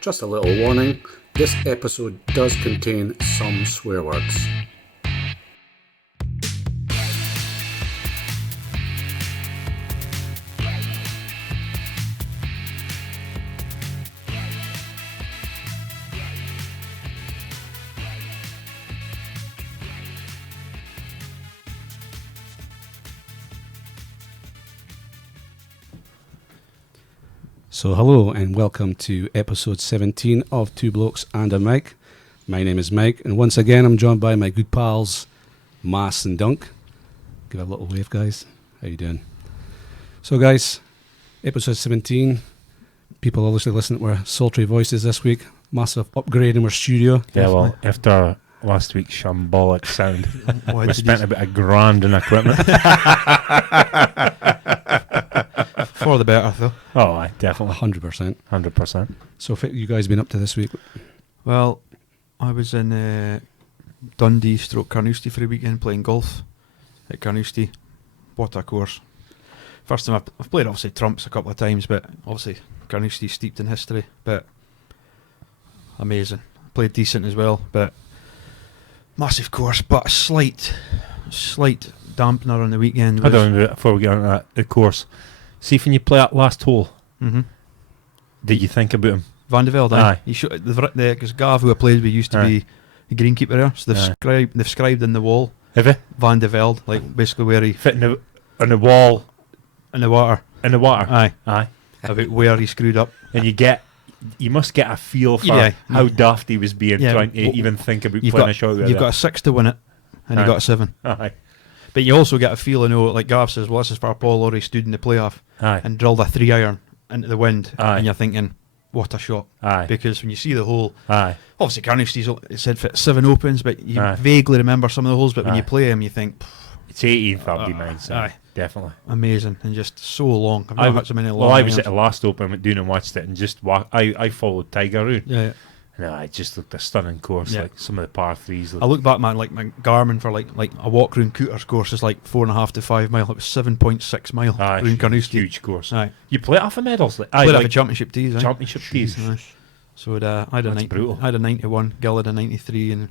Just a little warning, this episode does contain some swear words. So hello and welcome to episode 17 of Two Blokes and a Mic. My name is Mike, and once again I'm joined by my good pals Mas and Dunk. Give a little wave, guys. How you doing? So guys, episode 17. People obviously listen to our sultry voices this week. Massive upgrade in our studio. Yeah, well, after last week's shambolic sound, we spent about $1,000 in equipment. For the better, though. Oh, aye, definitely. 100%. 100%. So what you guys been up to this week? Well, I was in Dundee / Carnoustie for a weekend playing golf at Carnoustie. What a course. First time I've played, obviously, trumps a couple of times, but obviously Carnoustie steeped in history, but amazing. Played decent as well, but massive course, but a slight dampener on the weekend. I don't know, before we get on that, the course. See, when you play that last hole, did you think about him? Van de Velde, Aye. He should, because Gav, who I played with, used to be the greenkeeper there, so they've scribed in the wall. Have you? Van de Velde, like basically where he Fitting on the wall. in the water. In the water? Aye. Aye. About where he screwed up. And you must get a feel for how daft he was being, trying to even think about playing a shot with You've got a 6 to win it, and he got a 7. Aye. But you also get a feel, like Gav says, well, this is where Paul Laurie stood in the playoff and drilled a 3-iron into the wind, and you're thinking, what a shot. Aye. Because when you see the hole, Aye. obviously Carnoustie's it said 7 opens, but you vaguely remember some of the holes, but when you play them, you think, It's 18th, that'd be mine, so aye. Definitely. Amazing, and just so long. I've never had so many long Well, I was irons. at the last Open, went down and watched it, and just I followed Tiger around. Yeah. And it just looked a stunning course, like some of the par threes. I look back, man, like my Garmin for like a walk round Cooters course is like 4.5 to 5 mile. It was 7.6 mile round Carnoustie. Huge course. Aye. You play it off of medals? Played off a championship tees. Championship tees. So I had a 91, Gill had a 93, and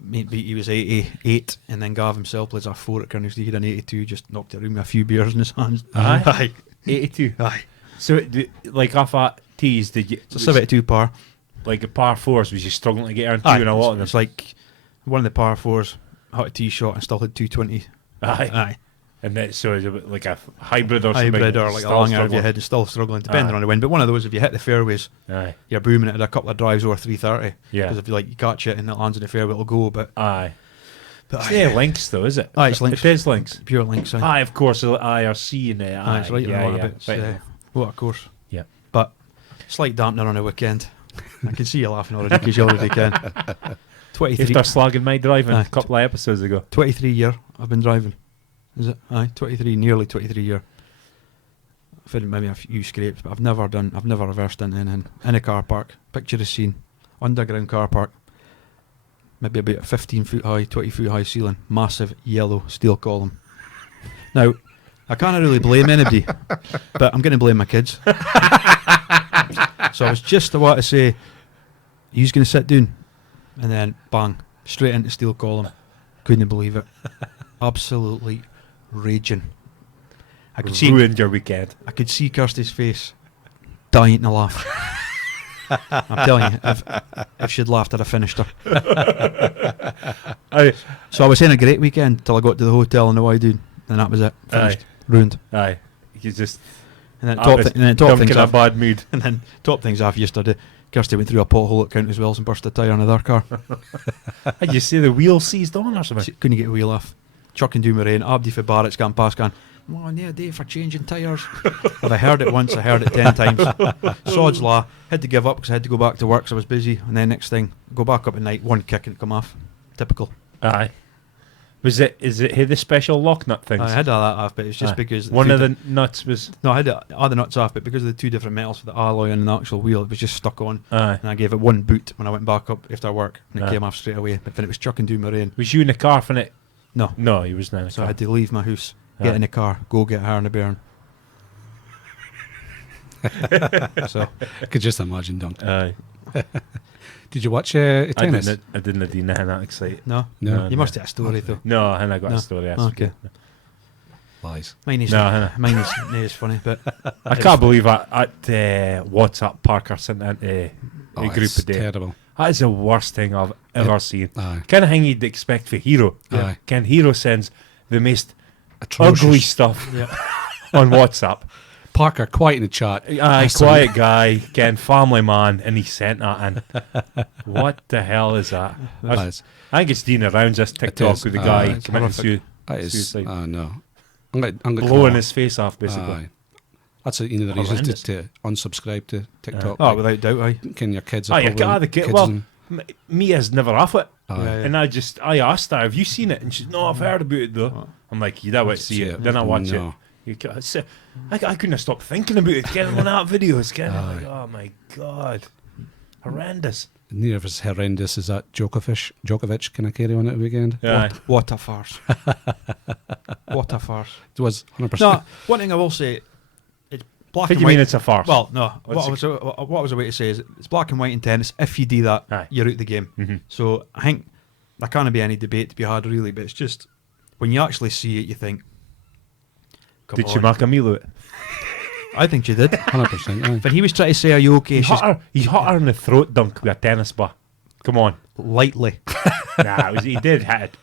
mate beat, he was 88, and then Gav himself plays a 4 at Carnoustie. He had an 82, just knocked it around with a few beers in his hands. Aye. 82. Aye. So, like off that tees, did you? It's a 72 par. Like a par 4s, was you struggling to get around 2 and a lot of them? It's like one of the par 4s, had a tee shot and still had 220. Aye. And then, so is it like a hybrid or something? Hybrid or like a long out of your head and still struggling, depending on the wind. But one of those, if you hit the fairways, you're booming it at a couple of drives over 330. Yeah. Because if you catch it and it lands in the fairway, it'll go. But it's links though, is it? Aye, it's links. It is links. Pure links. Aye, of course. IRC in there. Aye, it's right what a course. Yeah. But slight dampener on a weekend. I can see you laughing already because you already can. 23. After slagging my driving a couple of episodes ago. 23 year I've been driving. Is it? Aye, 23, nearly 23 year. I've had maybe a few scrapes, but I've never reversed into anything. In a car park, picture the scene, underground car park, maybe about a 15 foot high, 20 foot high ceiling, massive yellow steel column. Now, I can't really blame anybody, but I'm going to blame my kids. So I was just about to say, he's going to sit down, and then bang, straight into steel column. Couldn't believe it. Absolutely raging. I could Ruined your weekend. I could see Kirsty's face dying to laugh. I'm telling you, if she'd laughed, I'd have finished her. So I was having a great weekend till I got to the hotel in the Wide, and that was it. Finished. Ruined. Aye. You just... And then top things in a off. bad mood. And then top things off yesterday, Kirsty went through a pothole at County Wells and burst a tyre on their car. Did you say the wheel seized on or something? Couldn't get a wheel off. Chucking down my rain. Abdi for Barrett's gone past going, oh, no day for changing tyres. If I heard it once, I heard it 10 times. Sod's law. Had to give up because I had to go back to work, so I was busy. And then next thing, go back up at night, one kick and it come off. Typical. Aye. Is it the special lock nut things? I had all that off, but it's just because... One of the nuts was... No, I had all the nuts off, but because of the two different metals for the alloy and the actual wheel, it was just stuck on. Aye. And I gave it one boot when I went back up after work, and it came off straight away. But then it was chucking down my rain. Was you in the car for it? No. No, he was not in the So car. I had to leave my house, get in the car, go get her in the bairn. So I could just imagine, Dunk. Aye. Did you watch I tennis? didn't do nothing that exciting. no, No. you must have a story though. No, I haven't got No. a story. Okay. Lies. Mine is No, I know. mine is funny, but I can't believe at WhatsApp Parker sent that a Oh, group it's a day. terrible. That is the worst thing I've ever seen. Aye. Kind of thing you'd expect for Hero. Aye. Ken Hero sends the most Atrocious. ugly stuff yeah, on WhatsApp. Parker, quiet in the chat. Aye, Listen. quiet guy, Ken, family man, and he sent that in. What the hell is that? Lies. I think it's Dina Rounds, this It TikTok is. with the Aye, guy it's committing horrific. That is. suicide. No. I'm going to Blowing his face off, basically. Aye. That's the reasons Horrendous. to unsubscribe to TikTok. oh, without doubt, aye. Can your kids are Aye, you probably gotta get, kids well, and- Mia's never off it. aye. Yeah, And I asked her, have you seen it? And she's, no, I've heard about it though. Oh. I'm like, you don't want to see it. Then I watch No. it. I couldn't have stopped thinking about it. Getting on that video, it's getting Aye. like, oh my god, horrendous. Near as horrendous as that Djokovic can I carry on at the weekend? Yeah, What a farce! What a farce! It was 100%. No, one thing I will say, it's black what and do you white. mean it's a farce? Well, no. What's What I was about to say is it's black and white in tennis. If you do that, Aye. you're out the game. Mhm. So I think there can't be any debate to be had really, but it's just when you actually see it, you think, come did on. she make a meal of it? I think she did. 100%. Aye. But he was trying to say, "Are you okay?" He She's hit her in the throat dunk with a tennis bar. Come on. lightly. Nah, he did hit it.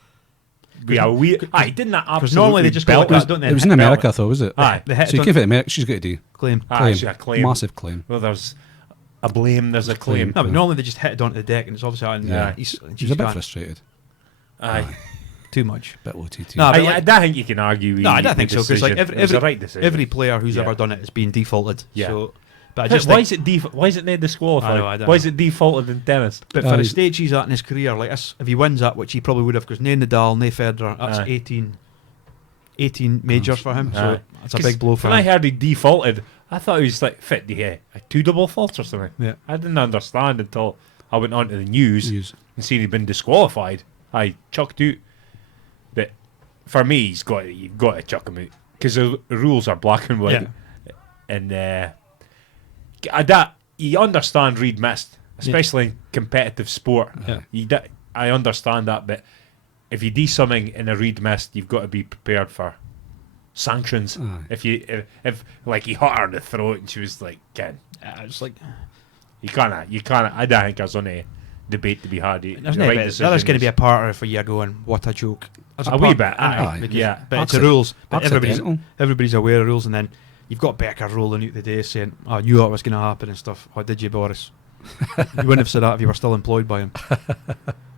Yeah, he didn't that absolutely. Because normally they just go like belt that, don't they? It was in America, though, was it? Aye. The hit So you don't give it to America. She's got to do claim. Aye, she a claim. Massive claim. Well, there's a blame. There's a claim. No, but normally they just hit it onto the deck, and it's obviously on. Yeah. She's She's a bit gone frustrated. Aye. too much. Bit OTT. No, but I like- don't think you can argue. No, I with don't think the so because like decision. It was the right decision. every player who's Yeah. ever done it has been defaulted. Yeah. So, but I just why think, is it why is it not disqualified? I know, I don't Why know. is it defaulted in tennis? but for the stage he's at in his career, like this, if he wins that, which he probably would have, because no Nadal, no Federer, that's Aye. 18 majors for him. So Aye. that's a big blow for When I him. heard he defaulted, I thought he was like fit a 2 double faults or something. Yeah. I didn't understand until I went onto the news Use. and seen he'd been disqualified. I chucked out. But for me, you've got to chuck him out because the rules are black and white. And you understand Reed missed, especially in competitive sport. Yeah. I understand that, but if you do something in a Reed missed, you've got to be prepared for sanctions. Aye. If like he hit her in the throat and she was like, "Ken, It's like you can't." I don't think there's any debate to be had. there's The no right bit. decision There's going to is- be a part of it you're going, what a joke. There's A wee part- bit, aye. because- Yeah. But it's the rules. But Accidental. everybody's aware of rules, and then you've got Becker rolling out the day saying, "Oh, I knew that was going to happen and stuff." Oh, did you, Boris? You wouldn't have said that if you were still employed by him.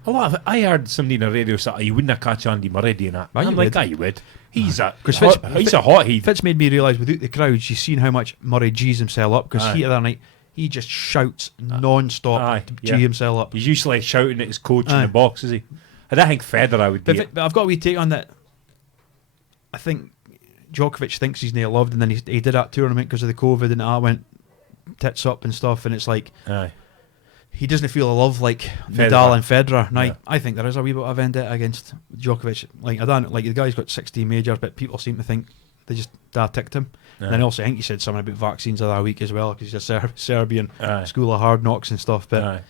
A lot of it, I heard somebody in the radio say, "You wouldn't have catch Andy Murray doing that." Aye, I'm you like, would. "Ah, you would." He's a Because hot heat. Fitz made me realise without the crowds, you've seen how much Murray G's himself up. Because Aye. he the other night, he just shouts non-stop Aye, to yeah. G himself up. He's usually shouting at his coach in Aye. the box, is he? I don't think Federer would be. But I've got a wee take on that. I think Djokovic thinks he's near loved, and then he did that tournament because of the COVID, and that went tits up and stuff. And it's like Aye. he doesn't feel a love like Federer. Nadal and Federer. Now, Yeah. I think there is a wee bit of vendetta against Djokovic. Like I don't like the guy's got 16 majors, but people seem to think they just ticked him. Aye. And then also, I think he said something about vaccines the other week as well because he's a Serbian Aye. school of hard knocks and stuff. But Aye.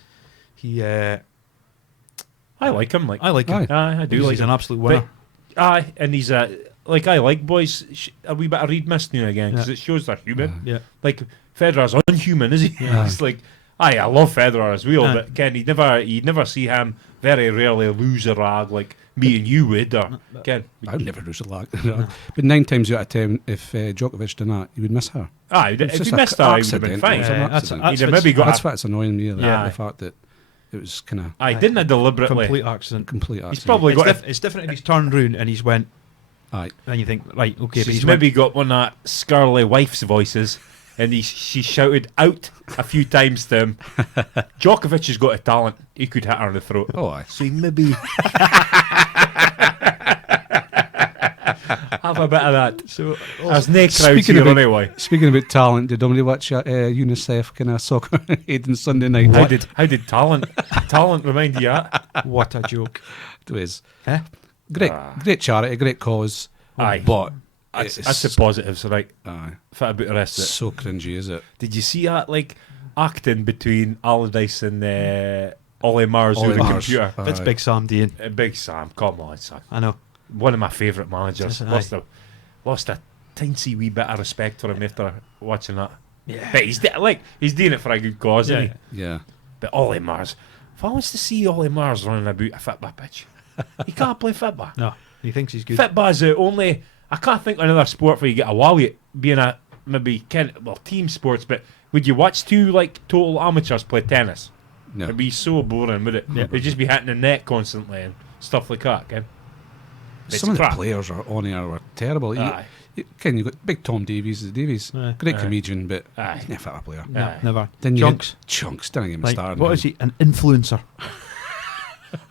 he, I like him. Like I like him. Aye. I do He's like an him. absolute winner. Aye, and he's like I like boys a wee bit of Reed missed now and again because Yeah. it shows they're human. Yeah. Like Federer's unhuman, is he? Yeah. He's like, I love Federer as well, Aye. but Ken, you'd never see him very rarely lose a rag like me and you would, or Ken. I would never lose a lag. But 9 times out of 10, if Djokovic done that, he would miss her. Aye, It's if just he a missed that, he would have been accident. fine. It's an Yeah, accident. that's He'd have maybe got That's a what's annoying me. Yeah. The fact that it was kind of Aye, didn't deliberately. Complete accident. complete accident. He's probably It's, got. it's different if he's turned round and he's went, Aye. and you think, right, okay, but She's he's maybe got one of that Scarly wife's voices, and she shouted out a few times to him. Djokovic has got a talent; he could hit her in the throat. Oh, aye. So he maybe have a bit of that. So There's no crowds Speaking here about- anyway. Speaking about talent, did somebody watch UNICEF kind of soccer on Sunday night? How did talent remind you of that? what a joke. It was Eh? great charity, great cause. Aye. But That's the positives, right? Aye. Fit about the rest of it. So cringy, is it? Did you see that, like, acting between Allardyce and Ollie Mars Ollie over the Mars. computer? That's Aye. Big Sam Dean. Big Sam, come on, son. I know. One of my favourite managers. Aye. Lost a teensy wee bit of respect for him after watching that. Yeah. But he's doing it for a good cause, isn't he? Yeah. But Ollie Mars, if I was to see Ollie Mars running about a football pitch, he can't play football. No, he thinks he's good. Football's the only. I can't think of another sport where you get a wow at being a maybe team sports. But would you watch two like total amateurs play tennis? No. It'd be so boring, would it? Yeah. They'd just be hitting the net constantly and stuff like that. Ken. It's Some of crap. the players are on air were terrible. Aye. Ken, you got big Tom Davies. Aye. Great Aye. comedian, but Aye. he's not a football player. No, Aye. never. Then you Chunks. Chunks. Didn't get me Like, started. what is he? An influencer.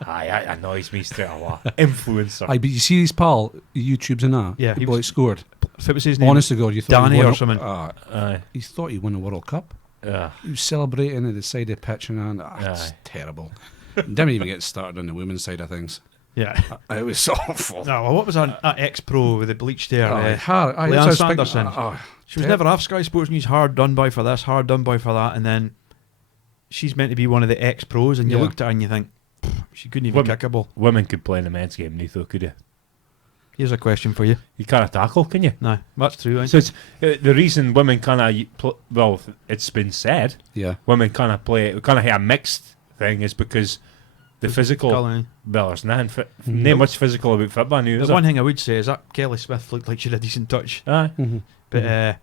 Aye, that annoys me straight away. Influencer. Aye, but you see his pal, YouTube's and that. Yeah, the he boy was- scored. If it was his name, Honest to God, you thought Danny he won or a- something. Aye. he thought he won a World Cup. Ugh. He was celebrating at the side of the pitch and it's Aye. terrible. Didn't even get started on the women's side of things. Yeah. It was awful. No, well, what was that ex-pro with the bleached hair? Leanne Leanne Sanderson. Oh, She was never off Sky Sports News. Hard done by for this, hard done by for that, and then she's meant to be one of the ex-pros, and you Yeah. looked at her and you think she couldn't even Women- kick a ball. Women could play in the men's game, neither could you? Here's a question for you. You can't tackle, can you? No, that's true. So it's the reason women kind of well, it's been said yeah. women kind of play kind of have a mixed thing is because the physical. Colin. Well, there's not much physical about football now. The Is one there? thing I would say is that Kelly Smith looked like she had a decent touch. Aye. Mm-hmm. But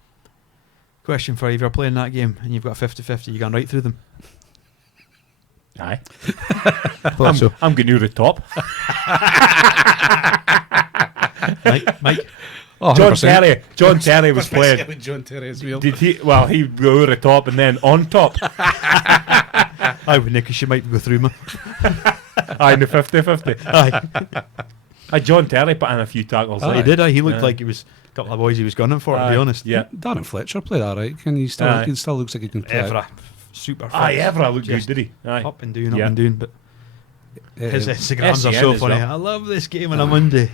question for you, if you're playing that game and you've got a 50-50, you going right through them? Aye. Thought so. I'm getting you the top. Mike? Oh, John 100%. Terry. John Terry was playing. John Terry as well. Did he? Well, he'd go over the top and then on top. I would, Nick, she might go through me. Aye, in the 50-50. Aye. John Terry put in a few tackles. He aye. did, he looked Aye. like he was a couple of boys he was gunning for, to Aye, be honest. Yeah. Darren Fletcher played all right. Can he still? Aye. He still looks like he can play. Evra, super Aye, fit. Evra looked good, Just did he? Aye. Up and doing, Yeah. but his Uh, Instagrams are SEN so as funny. well. I love this game on a Monday.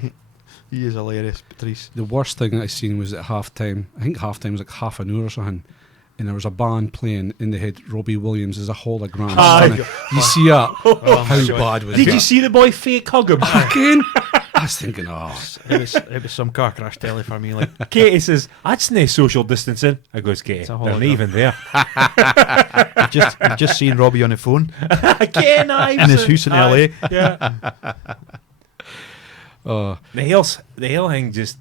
He is hilarious, Patrice. the worst thing that I seen was at half time. I think half time was like half an hour or something. And there was a band playing in the head. Robbie Williams is a hologram. Aye. Stunning. You see that? Oh, How my God. bad was Did it? you see the boy fake hug him? Again? I was thinking, oh, It was some car crash telly for me. Like, Katie says, that's no social distancing. I goes, Katie, It's a they're not hologram. even there. I've just seen Robbie on the phone Again, in his house in LA. Yeah. oh, The whole thing just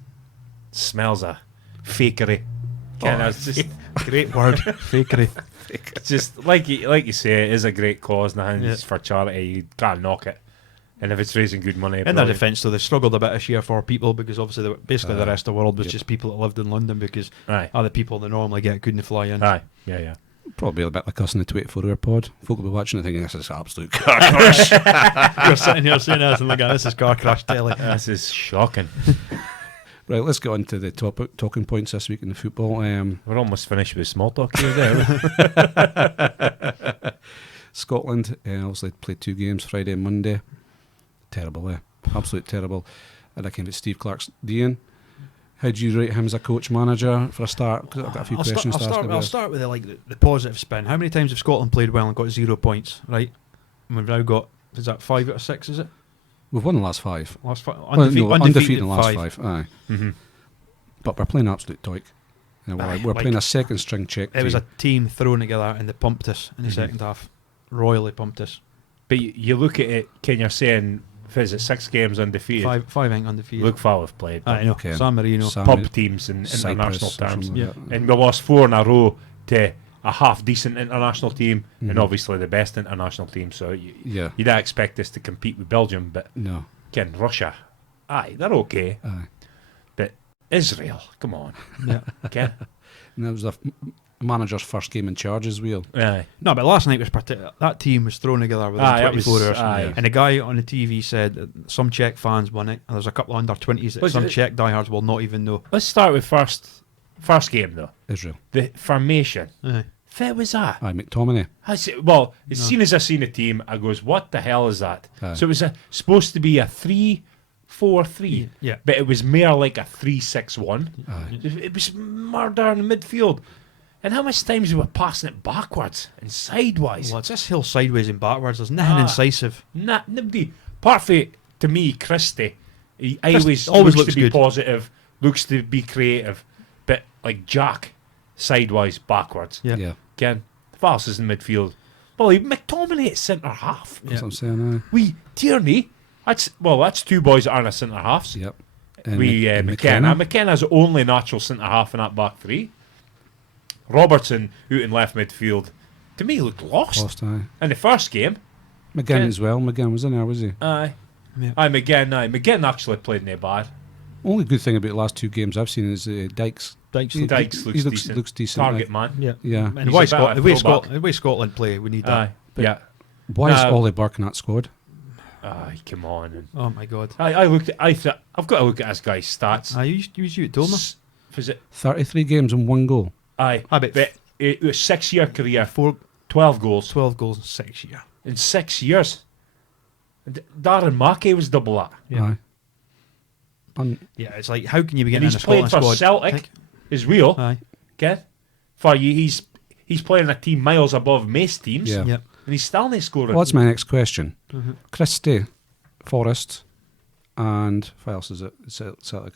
smells of fakery. It's just Great word, fakery. it's just like you say, it is a great cause and it's Yeah. for charity. You can't knock it. And if it's raising good money, In their brilliant. defence, though, they struggled a bit this year for people because obviously basically the rest of the world was Yep. just people that lived in London because Aye. other people that normally get couldn't fly in. Aye. Yeah. probably a bit like us in the 24-hour pod. Folk will be watching and thinking, this is absolute car crash. You're sitting here saying this and looking, this is car crash telly. This is shocking. Right, let's get on to the talking points this week in the football. We're almost finished with small talk here. There. Scotland obviously played 2 games, Friday and Monday. Terrible, absolute terrible. And I came to Steve Clark's Dean. How do you rate him as a coach manager for a start? 'Cause I've got a few questions to ask I'll about. start with the positive spin. How many times have Scotland played well and got 0 points? Right, and we've now got, is that 5 out of 6? Is it We've won the last 5. last 5? Undefeated in the last 5. Aye. Mm-hmm. But we're playing absolute toik. You know, Aye, we're like- playing a second string Czech It was team. a team thrown together and they pumped us in the Mhm. second half. Royally pumped us. But you look at it, Ken, you're saying, is it 6 games undefeated? Five ain't undefeated. Look far we've played. I know. Okay. San Marino. Sam- Pub teams in Cyprus international or terms. something Yeah. like that. And we lost 4 in a row to a half decent international team and Mhm. obviously the best international team. So Yeah. you don't expect us to compete with Belgium, but No. Ken, Russia, aye, they're okay. Aye. But Israel, come on, Yeah. Ken. And that was the manager's first game in charge as well. Aye. No, but last night was that team was thrown together within Aye, that 24 was- hours. aye. And the guy on the TV said that some Czech fans won it, and there's a couple of under 20s that Was some it- Czech diehards will not even know. Let's start with first game though. Israel. The formation. Aye. Where was that? Aye, McTominay. Well, as No. soon as I seen the team, I goes, "What the hell is that?" Aye. So it was supposed to be a 3-4-3. 4-3. Yeah. But it was more like a 3-6-1. Aye. It was murder in the midfield. And how much times we were passing it backwards and sideways? Well, it's this hill sideways and backwards. There's nothing incisive. Nobody. Apart from, to me, Christie, he Christie always always looks looks to be good. positive, looks to be creative. But like Jack, sideways, backwards. Yeah. Yeah. Again, Valls is in midfield. Well, McTominay at centre half. That's what I'm saying. We Tierney. That's two boys that aren't a centre halves. Yep. And McKenna. McKenna's the only natural centre half in that back three. Robertson out in left midfield. To me, looked lost Aye. in the first game. McGinn as well. McGinn was in there, was he? Aye. Yeah. McGinn actually played no bad. Only good thing about the last two games I've seen is Dykes. Dykes. Dykes He looks decent. looks decent. Target like. man. Yeah. Yeah. And He's a bit of a throwback. the way Scotland play, we need that. Aye. Yeah. Why is No. Ollie Burke in that squad? Aye, come on. And Oh my God. I looked at. I thought I've got to look at this guy's stats. You told me. Was it? 33 games and 1 goal. Aye. I bet But it was 6-year career. 4, 12 goals 12 goals in 6 years. in 6 years. Darren Mackey was double that. Yeah. Aye. And Yeah, it's like, how can you be And getting in he's a played Scotland for squad? Celtic. Is real. Aye. Okay. For you, he's playing a team miles above most teams. Yeah. Yep. And he's still not scoring. well, that's my next question. Mhm. Christie, Forrest, and what else is it? Celtic.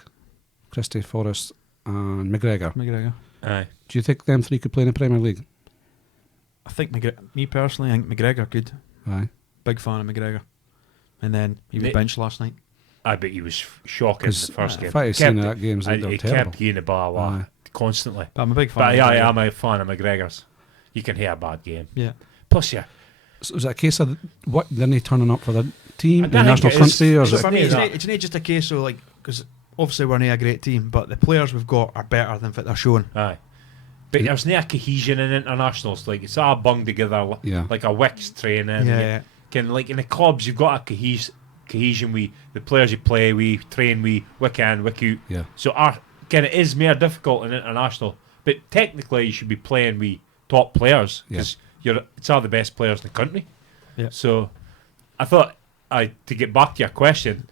Christie, Forrest, and McGregor. McGregor. Aye. Do you think them three could play in the Premier League? I think me personally, I think McGregor could. Aye. Big fan of McGregor. And then he was Mate. benched last night. I bet he was shocking in the 'Cause, first game. if I had seen that games, they were he terrible. kept getting the ball Aye. constantly. But I'm a big fan But of yeah, McGregor. I'm a fan of McGregor's. You can hear a bad game. Yeah. Plus, yeah, So is it a case of what? They're not turning up for the team, I the think national it is. country, or is It's it? For me, that. it's not just a case of like, because obviously we're not a great team, but the players we've got are better than what they're showing. aye. But there's no cohesion in internationals. Like it's all bunged together, Yeah. like a Wicks training. Yeah. Can like in the clubs, you've got a cohesion. We the players you play, we train, we week in, week out. Yeah. So it is more difficult in international. But technically, you should be playing with top players because it's all the best players in the country. Yeah. So I thought, to get back to your question,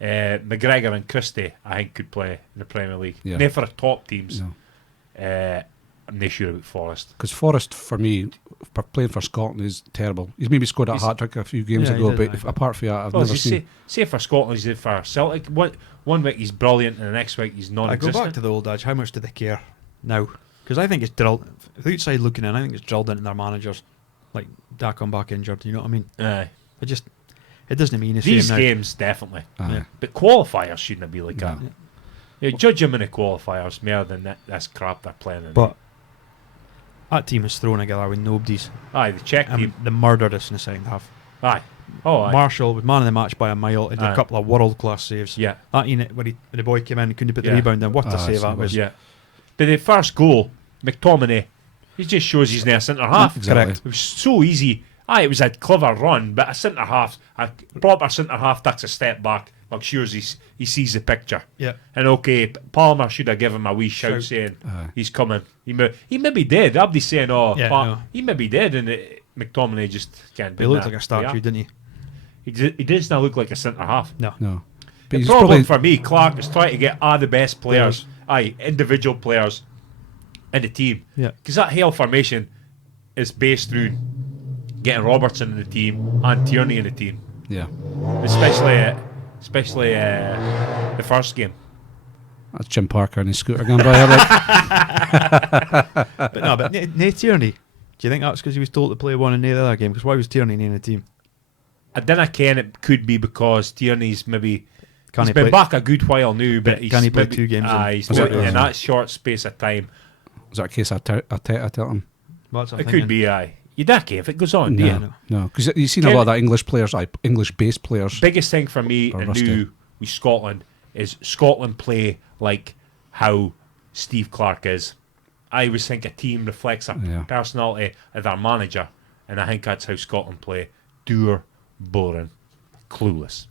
McGregor and Christie, I think could play in the Premier League. Yeah. Not for the top teams. No. I'm not sure about Forrest. Because Forrest, for me, for playing for Scotland is terrible. He's maybe scored a He's- hat trick a few games Yeah, he ago, did, but aye. apart from that, I've Well, never you seen. say for Scotland, he's did for Celtic. One week he's brilliant, and the next week he's I go non-existent. back to the old adage, how much do they care now? Because I think it's drilled, the outside looking in, I think it's drilled into their managers. Like, Dak come back injured, you know what I mean? Aye. It doesn't mean the These same now. games, definitely. Aye. Yeah. But qualifiers shouldn't be like No. that. Yeah, judge them in the qualifiers more than this crap they're playing in. But that team is thrown together with nobody's. Aye, the Czech team. The murdered us in the second half. Aye. Oh, aye. Marshall was man of the match by a mile and did Aye. a couple of world class saves. Yeah, That unit when the boy came in and couldn't put the Yeah. rebound in. What a Ah, save so that it was. yeah. But the first goal, McTominay, he just shows he's now centre half. Exactly. Correct. It was so easy. Aye, it was a clever run, but a centre half, a proper centre half takes a step back, makes sure he sees the picture. Yeah. And okay, Palmer should have given him a wee shout Shout. saying Aye. he's coming. He maybe did. I'd be saying, Yeah, no. he maybe did, and McTominay just can't He do looked that. like a statue, Yeah. didn't he? He does not look like a centre half. No. No. But The he's problem probably for me, Clark, is trying to get all the best players, individual players in the team. Yeah. Because that Hale formation is based through getting Robertson in the team and Tierney in the team, yeah. especially the first game. That's Jim Parker and his scooter going by. Like, But no, but Nate Tierney, do you think that's because he was told to play one in the other game? Because why was Tierney in the team? I didn't ken it could be because Tierney's maybe Can he's he been play? back a good while now, but But can he play maybe, 2 games in he's 4 maybe days? in that short space of time. is that a case of Arteta tell him? Well, that's what I'm It thinking. could be. You don't if it goes on. do No, you? no. no. Because you've seen a Ken- lot of that English players, like English-based players. Biggest thing for me Or and rusty. new with Scotland is Scotland play like how Steve Clark is. I always think a team reflects a Yeah. personality of their manager, and I think that's how Scotland play. Dour, boring, clueless.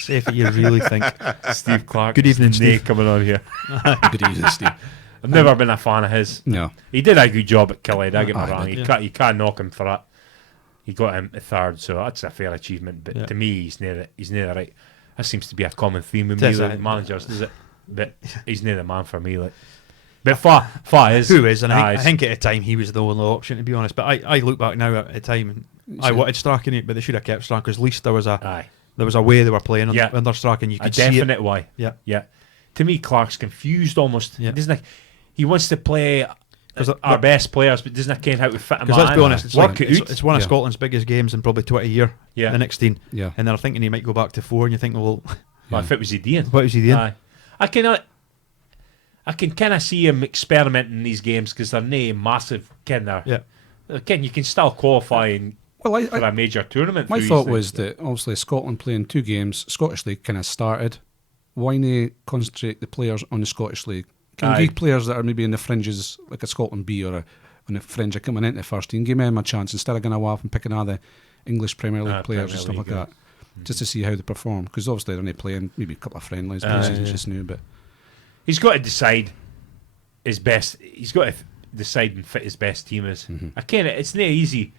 Say if you really think. Steve Clark. Good evening, is the Steve. name coming on here. Good evening, Steve. I've never been a fan of his. No. He did a good job at Killhead, I get me Aye, wrong. but You can't knock him for that. He got him a third, so that's a fair achievement. But Yeah. to me, he's near the right. That seems to be a common theme with me with managers, does it? But he's not the man for me. Like, but Fa is. Who is? And I think at the time he was the only option, to be honest. But I look back now at the time, and I wanted Strachan it, but they should have kept Strachan because at least there was a way they were playing under Strachan. You could see it. A definite why. Yeah. To me, Clark's confused almost. Yeah. He wants to play our best players, but doesn't know how to fit them. Because let's be honest, it's one of Scotland's biggest games in probably 20 years. Yeah. The next team. Yeah. And they're thinking he might go back to 4, and you think, well, if it was he doing? What was he doing? I can kind of see him experimenting in these games because they're no massive Again, you can still qualify for a major tournament. My thought was that obviously Scotland playing 2 games, Scottish League kind of started. Why not concentrate the players on the Scottish League? Can give players that are maybe in the fringes, like a Scotland B or on the fringe of coming into the first team, give them a chance instead of going off and picking all the English Premier League players and stuff like that, just to see how they perform. Because obviously they're only playing maybe a couple of friendlies just now, but he's got to decide his best. He's got to decide and fit his best team is. It's not easy.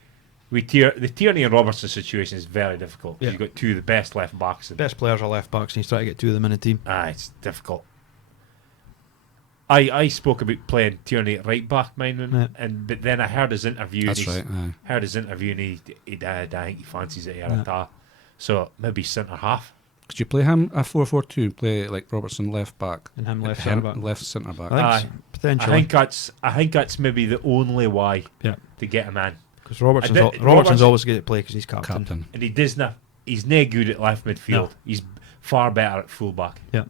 The Tierney and Robertson situation is very difficult. You've got 2 of the best left backs. Best players are left backs, and he's trying to get 2 of them in a team. It's difficult. I spoke about playing Tierney at right back, but then I heard his interview. That's right. Heard his interview, and I think he fancies it here. So maybe centre half. Could you play him a 4-4-2? Play like Robertson left back and him left centre back. Left centre back. Potentially. I think that's maybe the only way to get him in. Because Robertson's always good at play because he's captain. And he's no good at left midfield. No. He's far better at full back. Yeah.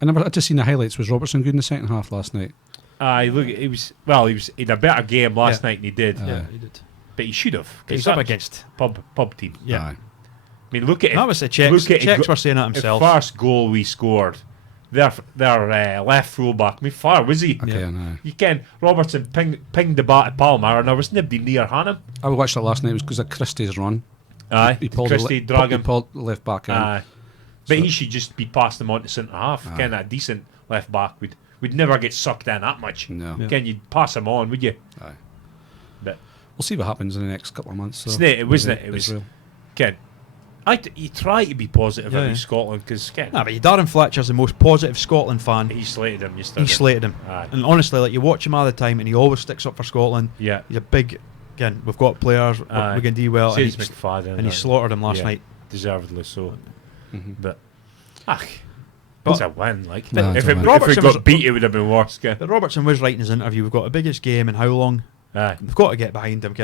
I just seen the highlights. Was Robertson good in the second half last night? Look, he had a better game last night than he did. Yeah, he did. But he should have. He's up against pub team. Yeah. Aye. I mean, look at it. That was the Czechs. Czechs were saying that himself. The first goal we scored, their left full back. I mean, far was he? Okay, no. You can Robertson pinged the bat at Palmer, and there was nobody near Hannum. I watched that last night. It was because of Christie's run. He pulled the left back in. But he should just be passed him on to centre half. Kind of a decent left back would never get sucked in that much. No. Can you pass him on? Would you? Aye. But we'll see what happens in the next couple of months. So it was. Ken, you try to be positive about Scotland because but Darren Fletcher's the most positive Scotland fan. He slated him yesterday. He slated him. Aye. And honestly, like, you watch him all the time, and he always sticks up for Scotland. Yeah, he's a big. Again, we've got players. We can do well. And he slaughtered him last night, deservedly so. But but it's a win. Like if we got beat, it would have been worse. But Robertson was right in his interview. We've got the biggest game in how long? We've got to get behind him. He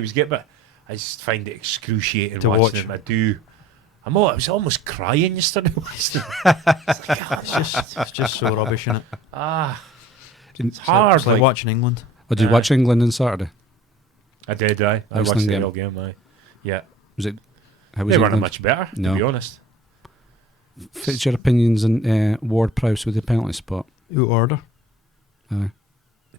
was good, but I just find it excruciating to watching him. I do. I was almost crying yesterday. It's just so rubbish, isn't it? It's hard. It's like watching England. Did you watch England on Saturday? I did. I watched the whole game. Yeah. Was it? They weren't much better, to be honest. What's your opinions on Ward-Prowse with the penalty spot? Who order? The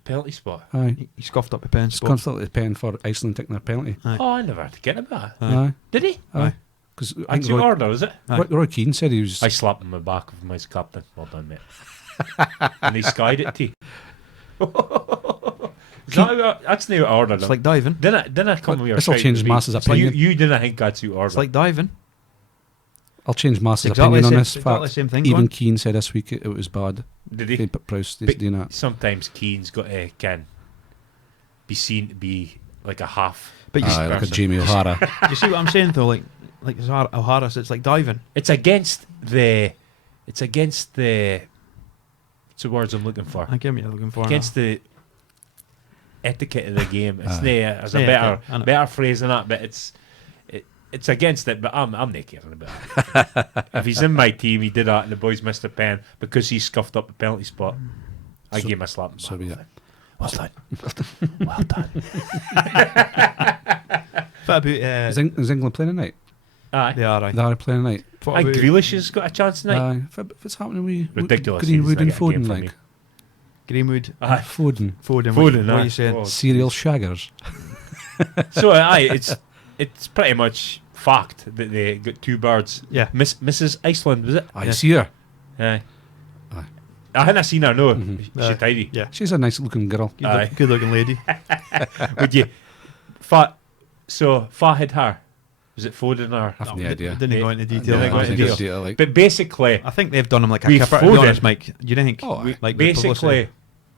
penalty spot? Aye. He scuffed up the pen spot. Scuffed up the pen for Iceland taking their penalty. Aye. I never had to get about it. Aye. Did he? Aye. Because order, is it? Roy Keane said he was... I slapped him in the back of my captain. Well done, mate. And he skied it to you. That's new order. It's like diving. Didn't I come with your This will change Mass's opinion. You didn't think that's new order. It's like diving. I'll change Mass's opinion on this fact. Same thing. Even Keane said this week it was bad. Did he? But Prowse is doing that. Sometimes Keane's got can be seen to be like a half. But like a Jamie O'Hara. You see what I'm saying though? Like O'Hara, so it's like diving. It's against the. What's the words I'm looking for? I get what you're looking for. Against the etiquette of the game. There's a better phrase than that, but it's against it. But I'm not caring about it. If he's in my team, he did that, and the boys missed a pen because he scuffed up the penalty spot. I gave him a slap. So be it. Well done. Well done. What about is England playing tonight? Aye. They are, right? They are playing tonight. And Grealish has got a chance tonight. Aye. If it's happening with ridiculous. Greenwood and Foden, like. Greenwood. Foden. What are you saying? Oh, serial shaggers. So it's pretty much fact that they got 2 birds. Yeah. Mrs. Iceland, was it? I see her. Aye. I hadn't seen her, no. She's tidy. Yeah. She's a nice looking girl. Good looking lady. Would you... Fa had her. Was it Foden or? I've no idea. Didn't go into detail. Didn't go into detail. Like. But basically, I think they've done him like a we kipper. To be honest, Mike, you don't think? Like basically,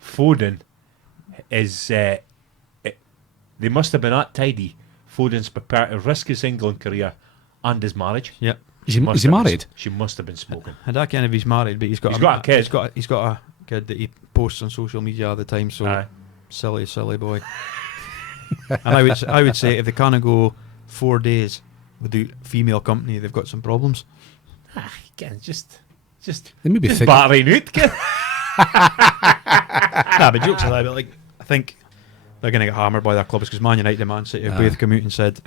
Foden is. They must have been that tidy. Foden's prepared to risk his England career and his marriage. Yeah. Is he married? She must have been smoking. I don't know if he's married, but he's got a kid. He's got a kid that he posts on social media all the time. So silly boy. And I would say if they can't go 4 days without female company, they've got some problems. Again, just they maybe think battering out. Nah, but jokes aside, but like I think they're going to get hammered by their clubs because Man United and Man City have both come out and said.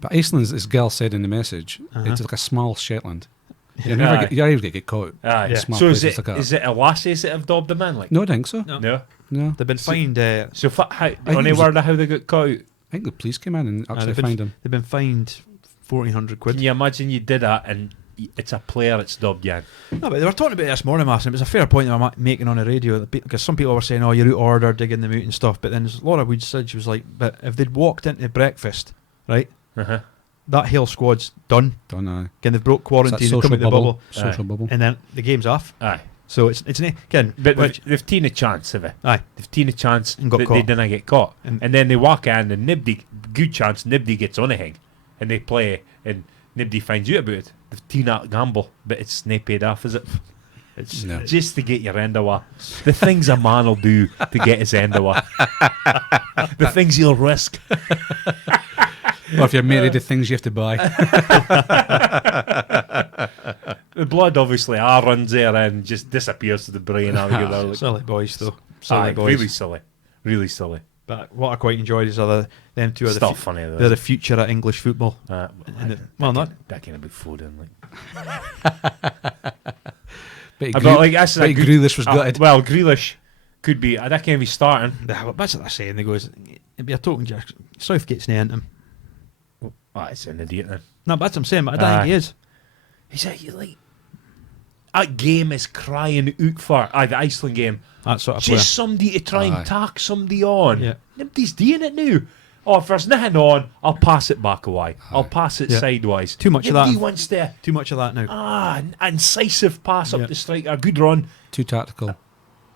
But Iceland's, this girl said in the message, it's like a small Shetland. You're never going to get caught. So is it a lasses that have dobbed them in? Like? No, I think so. No. They've been fined. Any word of how they got caught? I think the police came in and actually fined them. They've been fined 1,400 quid. Can you imagine you did that and it's a player that's dobbed you in? No, but they were talking about this morning, Mass, and it was a fair point they were making on the radio because some people were saying, "Oh, you're out of order, digging them out and stuff." But then Laura Wood said she was like, "But if they'd walked into breakfast, right, that whole squad's done. Aye. Again, they've broke quarantine, they've come out the bubble, social bubble, and then the game's off. Aye. So it's again, but they've taken a chance of it. Aye, they've taken a chance and got that caught. They didn't get caught, and then they walk in and nobody, good chance nobody gets on anything, and they play and nobody finds out about it. They've taken that gamble, but it's not paid off, is it? It's just to get your end away. The things a man will do to get his end away. The things he'll risk. Or if you're married, the things you have to buy. The blood obviously runs there and just disappears to the brain. Silly boys, though. Silly boys. Really silly. But what I quite enjoyed is them two are the funny though. They're the future of English football. Not that kind of big Foden. Grealish was gutted. Well, Grealish could be. That can't be starting. That's what they're saying. They goes, it'd be a token jack. Southgate's named him. It's an idiot then. No, but that's what I'm saying. But I don't think he is. He's like that game is crying out for the Iceland game. That sort of just somebody to try and tack somebody on. Yeah. Nobody's doing it now. Oh, if there's nothing on, I'll pass it back away. I'll pass it sideways. Too much Nobody of that. Wants to. Too much of that now. An incisive pass up the striker. Good run. Too tactical.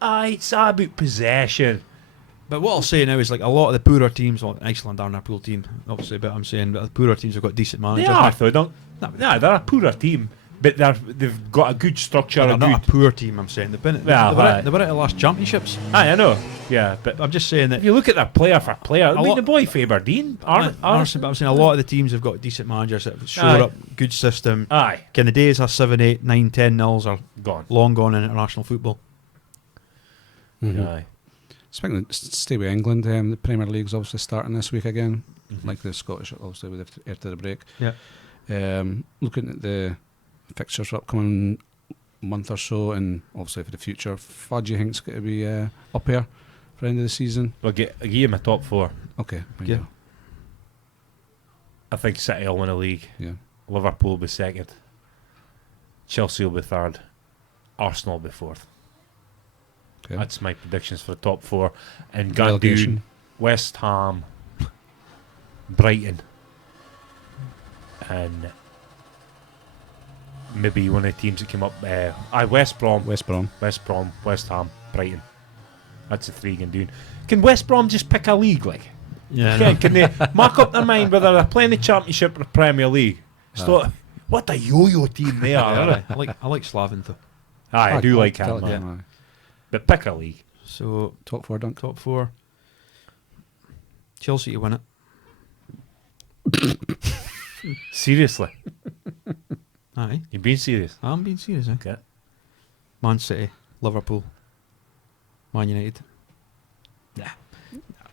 It's all about possession. But what I'll say now is like a lot of the poorer teams, well, Iceland aren't a poor team, obviously, but I'm saying that the poorer teams have got decent managers. They are, though. They're a poorer team, but they've got a good structure. They're not a poor team, I'm saying. They've been at the last championships. I know. Yeah, but I'm just saying that if you look at their player for player, the boy for Aberdeen, honestly, but I'm saying a lot of the teams have got decent managers that have shored up, good system. Aye. Can the days of 7, 8, 9, 10-0s are long gone in international football. Mm-hmm. Aye. Speaking of stay with England, the Premier League's obviously starting this week again, like the Scottish, obviously after the break. Yeah. Looking at the fixtures for upcoming month or so, and obviously for the future, what do you think's going to be up here for the end of the season? I'll give you my top four. Okay. Yeah. I think City will win a league. Yeah. Liverpool will be second. Chelsea will be third. Arsenal will be fourth. Okay. That's my predictions for the top four. And Gundogan, West Ham, Brighton, and maybe one of the teams that came up. West Brom, West Ham, Brighton. That's the three Gundogan. Can West Brom just pick a league, like? Yeah. Can they mark up their mind whether they're playing the Championship or the Premier League? What a yo-yo team they are. I like Slaven though. I do like him. Yeah. But pick a league. So top four, Dunk. Top four. Chelsea to win it. Seriously? Aye. You're being serious? I'm being serious. Okay. Man City, Liverpool, Man United. Nah,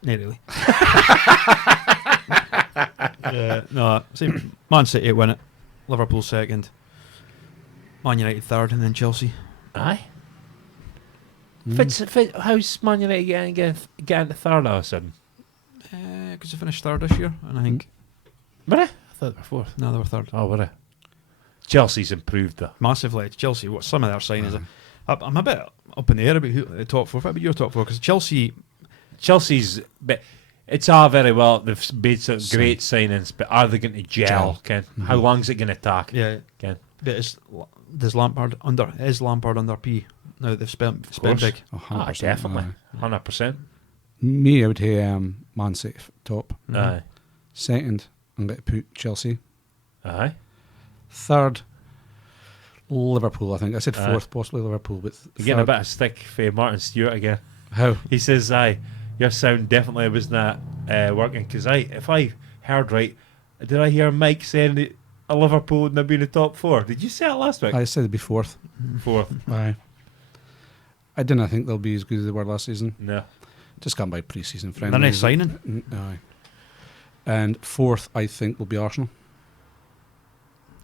not really. No, same. Man City to win it. Liverpool second. Man United third, and then Chelsea. Aye. How's Man United getting to third all of a sudden? Because they finished third this year, and I think. Were they? I thought they were fourth. No, they were third. Oh, were they? Chelsea's improved though. Massively. Chelsea, what some of their signings I'm a bit up in the air about who the top four. What about your top four? Because Chelsea's. But It's all very well. They've made some great signings, but are they going to gel? Ken? How long's it going to take? Yeah, Ken? but is Lampard under P? No, they've spent big. 100%, Definitely, aye. 100%. Me, I would have Man City top. Aye, Second, I'm going to put Chelsea. aye. Third, Liverpool, I think. I said fourth, possibly Liverpool. But You're getting a bit of stick for Martin Stewart again. How? He says, "Aye, your sound definitely was not working." Because if I heard right, did I hear Mike saying that a Liverpool wouldn't have been the top 4? Did you say it last week? I said it'd be fourth. Fourth. Aye. I didn't think they'll be as good as they were last season. No. Just gone by pre-season They're friendly. nice signing. Aye. And fourth, I think, will be Arsenal.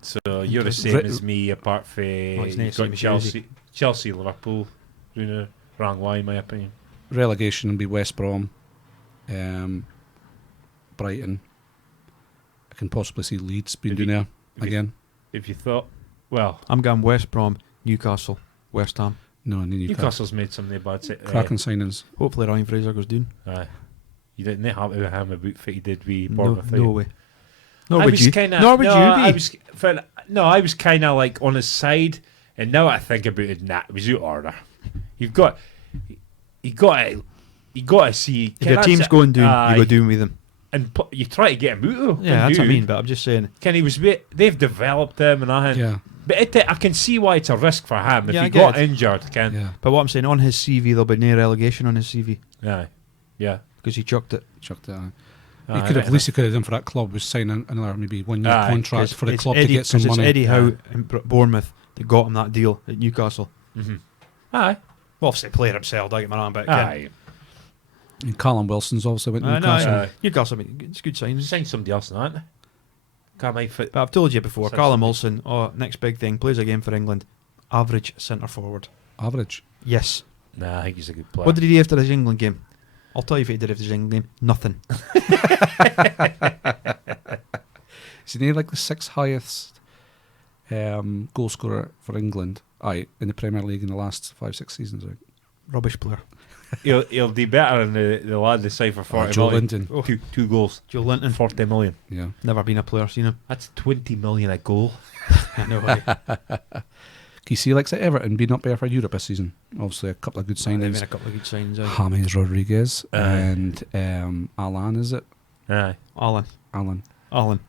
So you're the same as me, apart from it's you've nice got same as you, Chelsea, Liverpool. Wrong way, in my opinion. Relegation will be West Brom, Brighton. I can possibly see Leeds being doing there again. If you thought, well, I'm going West Brom, Newcastle, West Ham. No, I need Newcastle's made some of the bad cracking signings. Hopefully Ryan Fraser goes down. You didn't have to have him about what he did with No, Bournemouth. no way. I was you. kinda, Nor would no, you be. I was kind of like on his side, and now I think about it, it was out of order. You got to see If your team's going down, you go down with them. and you try to get him out. Yeah, that's what I mean. But I'm just saying. Ken, they've developed him and I. Yeah. But I can see why it's a risk for him if Yeah, I he get got it. injured. Ken. Yeah. But what I'm saying, on his CV, there'll be no relegation on his CV Yeah. because he chucked it. Chucked it. Aye, He could have, at least he could have done for that club was sign another maybe 1 year contract for the club to get some money. It's Eddie Howe in Bournemouth that got him that deal at Newcastle. Mm-hmm. Aye. Well, obviously, player himself, don't get me wrong, but Aye. And Callum Wilson's also went to I know, Newcastle. Aye. Newcastle, I mean, it's good signs. Signed somebody else, aren't they? Can't make fit. But I've told you before, Sounds Callum like- Wilson, next big thing, plays a game for England, average centre forward. Average. Yes. Nah, I think he's a good player. What did he do after his England game? I'll tell you if he did after his England game. Nothing. Isn't he like the sixth highest goal scorer for England? Aye, in the Premier League in the last 5-6 seasons. Right? Rubbish player. He'll do better than the lad they signed for 40 Joe million. Linton. Oh. Two goals. Joe Linton. 40 million. Yeah. Never been a player, seen him. That's 20 million a goal. No way. Can you see like at Everton being up there for Europe this season? Obviously a couple of good There've been signings. a couple of good signs. James Rodriguez Aye. and Alan, is it? Aye. Alan. Alan. Alan.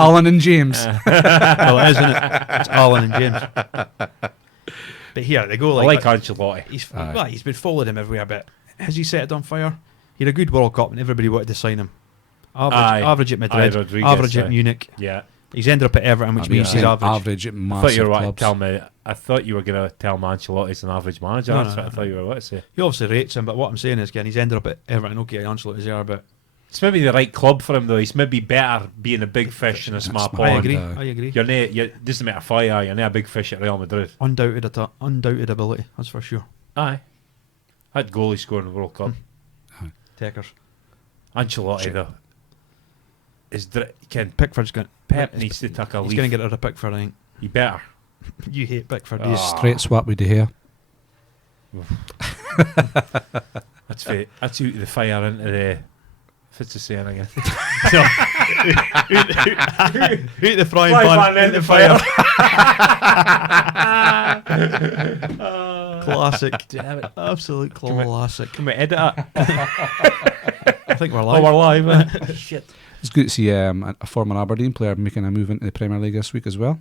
And James. Well, it is, isn't it? It's Alan and James. But here they go. I Like, like Ancelotti. He's been following him everywhere, but has he set it on fire? He had a good World Cup and everybody wanted to sign him. Average at Madrid, Rodriguez, average at Munich. Yeah. He's ended up at Everton, which means he's average. At I thought massive you were clubs. going to tell me. I thought you were going to tell me Ancelotti's an average manager. No, That's no, what I thought you were going to say. He obviously rates him, but what I'm saying is, again, he's ended up at Everton. Okay, Ancelotti's there, but It's maybe the right club for him though. He's maybe better being a big fish in a small Small I pond. agree. aye. I agree. You're doesn't matter fire. You're not a big fish at Real Madrid. Undoubted ability, that's for sure. Aye. Had goalie scoring in the World Cup. Takers. Ancelotti though is Ken Pickford's going. Pep needs to take a He's leaf. going to get rid of Pickford. I think. He better. You hate Pickford. Ah. He's Straight swap with De Gea. That's out of the fire into the. If it's the saying again. Eat the frying pan in the fire. Classic. Damn it. Absolute classic. Can we edit that? I think we're Oh, live. we're live. Shit. It's good to see a former Aberdeen player making a move into the Premier League this week as well.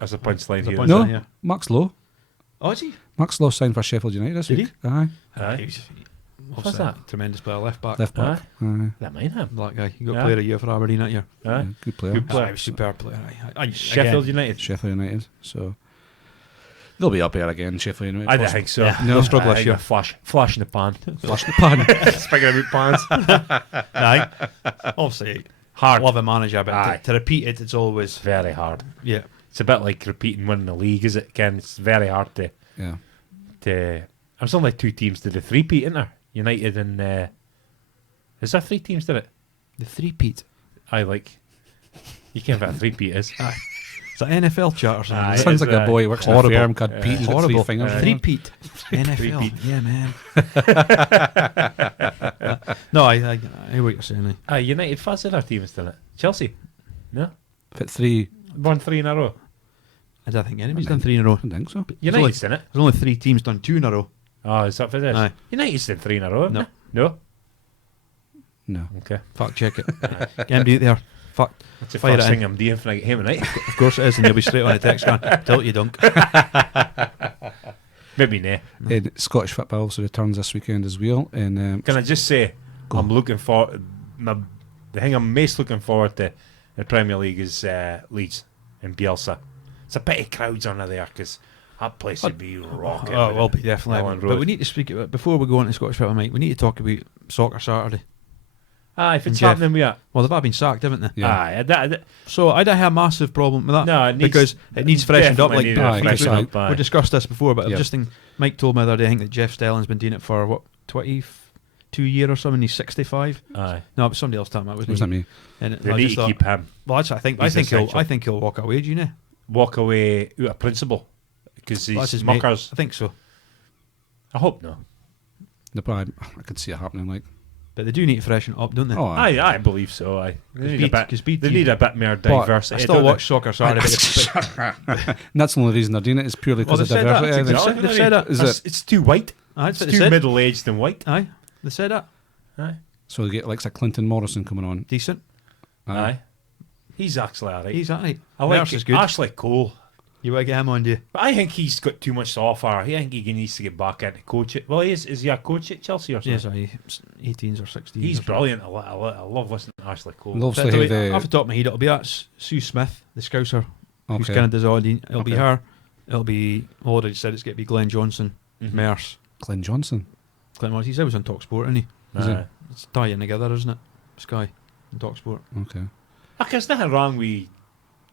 As a punchline As a here. punchline. No, yeah. Max Lowe. Oh, is he? Max Lowe signed for Sheffield United this Did week. Aye. Aye. What's that? Tremendous player, left back. Left back. Aye. That might have. Black guy. You got Yeah. player of the year for Aberdeen that year. Aye. Yeah, good player. Good player. Aye, superb player. Aye. Sheffield Again, United. Sheffield United. So they'll be up there again, Sheffield United. I don't think so. Yeah, they'll struggle I this think year. a flash in the pan. Flash the pan. Speaking about pans. Aye. Obviously, Hard. love a manager, but Aye. to repeat it, it's always Very hard. yeah. It's a bit like repeating winning the league, is it, Ken? It's very hard to. Yeah. There's only two teams did a three-peat, isn't there? United and. Is there three teams did it? The three-peat. I like. You can't bet a three-peat is. Is that NFL chat or something? Aye. Sounds like it's, a boy who works in a horrible. firm called Pete. He's got three Horrible. fingers. Three-peat. NFL. Three-peat. Yeah, man. No, I hear what you're saying. United fans in our team is still it. Chelsea? No? Fit 3. Won 3 in a row. I don't think anybody's done 3 in a row. I don't think so. United's in it. There's only 3 teams done 2 in a row. Oh, is that for this? Aye. United's done 3 in a row. No. No? No. Okay. Fuck, check it. Get him out there. Fuck. That's the Fire first it thing I'm doing for like him tonight. Of course it is, and you'll be straight on a text going, tell it you dunk. Maybe nah. Scottish football also returns this weekend as well. And Can I just say, Go I'm on. looking for the thing I'm most looking forward to in the Premier League is Leeds and Bielsa. It's a pity crowds under there because that place would be rocking. Oh, it will be definitely. Ellen But Road. we need to speak about, before we go on to Scottish football, Mike, we need to talk about Soccer Saturday. If it's Jeff. happening, we are. Well, they've all been sacked, haven't they? Yeah. Aye, So I don't have a massive problem with that. no, it needs, because it needs freshened up. definitely Like needs Aye, freshened aye. up, aye. we discussed this before, but Yeah. just think, Mike told me the other day, I think that Jeff Stelling's been doing it for, what, 22 years or something, he's 65. Aye. No, but somebody else told me that, wasn't was he? that me? And They I need just to thought, keep him. well, that's, I think He's essential. I think he'll walk away, do you know? Walk away out of principle because Well, that's he's his mate. muckers. I think so. I hope no. I could see it happening. Like, But they do need to freshen it up, don't they? oh, aye. I believe so. Aye. They need, Because BT, they need a bit more I diversity. still don't watch Soccer Saturday. And that's the only reason they're doing it. Is purely Well, because they of said that. diversity. I They've think. said- they've said that. Is It's, it? it's too white. That's what It's they too said. middle-aged and white. Aye, they said that. Aye. So they get like a Clinton Morrison coming on. Decent. Aye. He's actually alright. He's alright. I like Nurse is good. Ashley Cole. You want to get him on, do you? But I think he's got too much to offer. I think he needs to get back into coaching. Well, he is. Is he a coach at Chelsea or something? Yes, aye. 18s or 16s. He's or something. brilliant. I love listening to Ashley Cole. Loves But to the have way- off the. the top of my head, it'll be that Sue Smith, the Scouser, who's Okay. kind of does all the. It'll be Okay. her. It'll be. Already said it's going to be Glenn Johnson, Mhm. Merce, Glenn Johnson. Glenn Morris. He said he was on Talk Sport, isn't he? Is it? Aye. It's tying together, isn't it? Sky and Talk Sport. Okay. There's nothing wrong with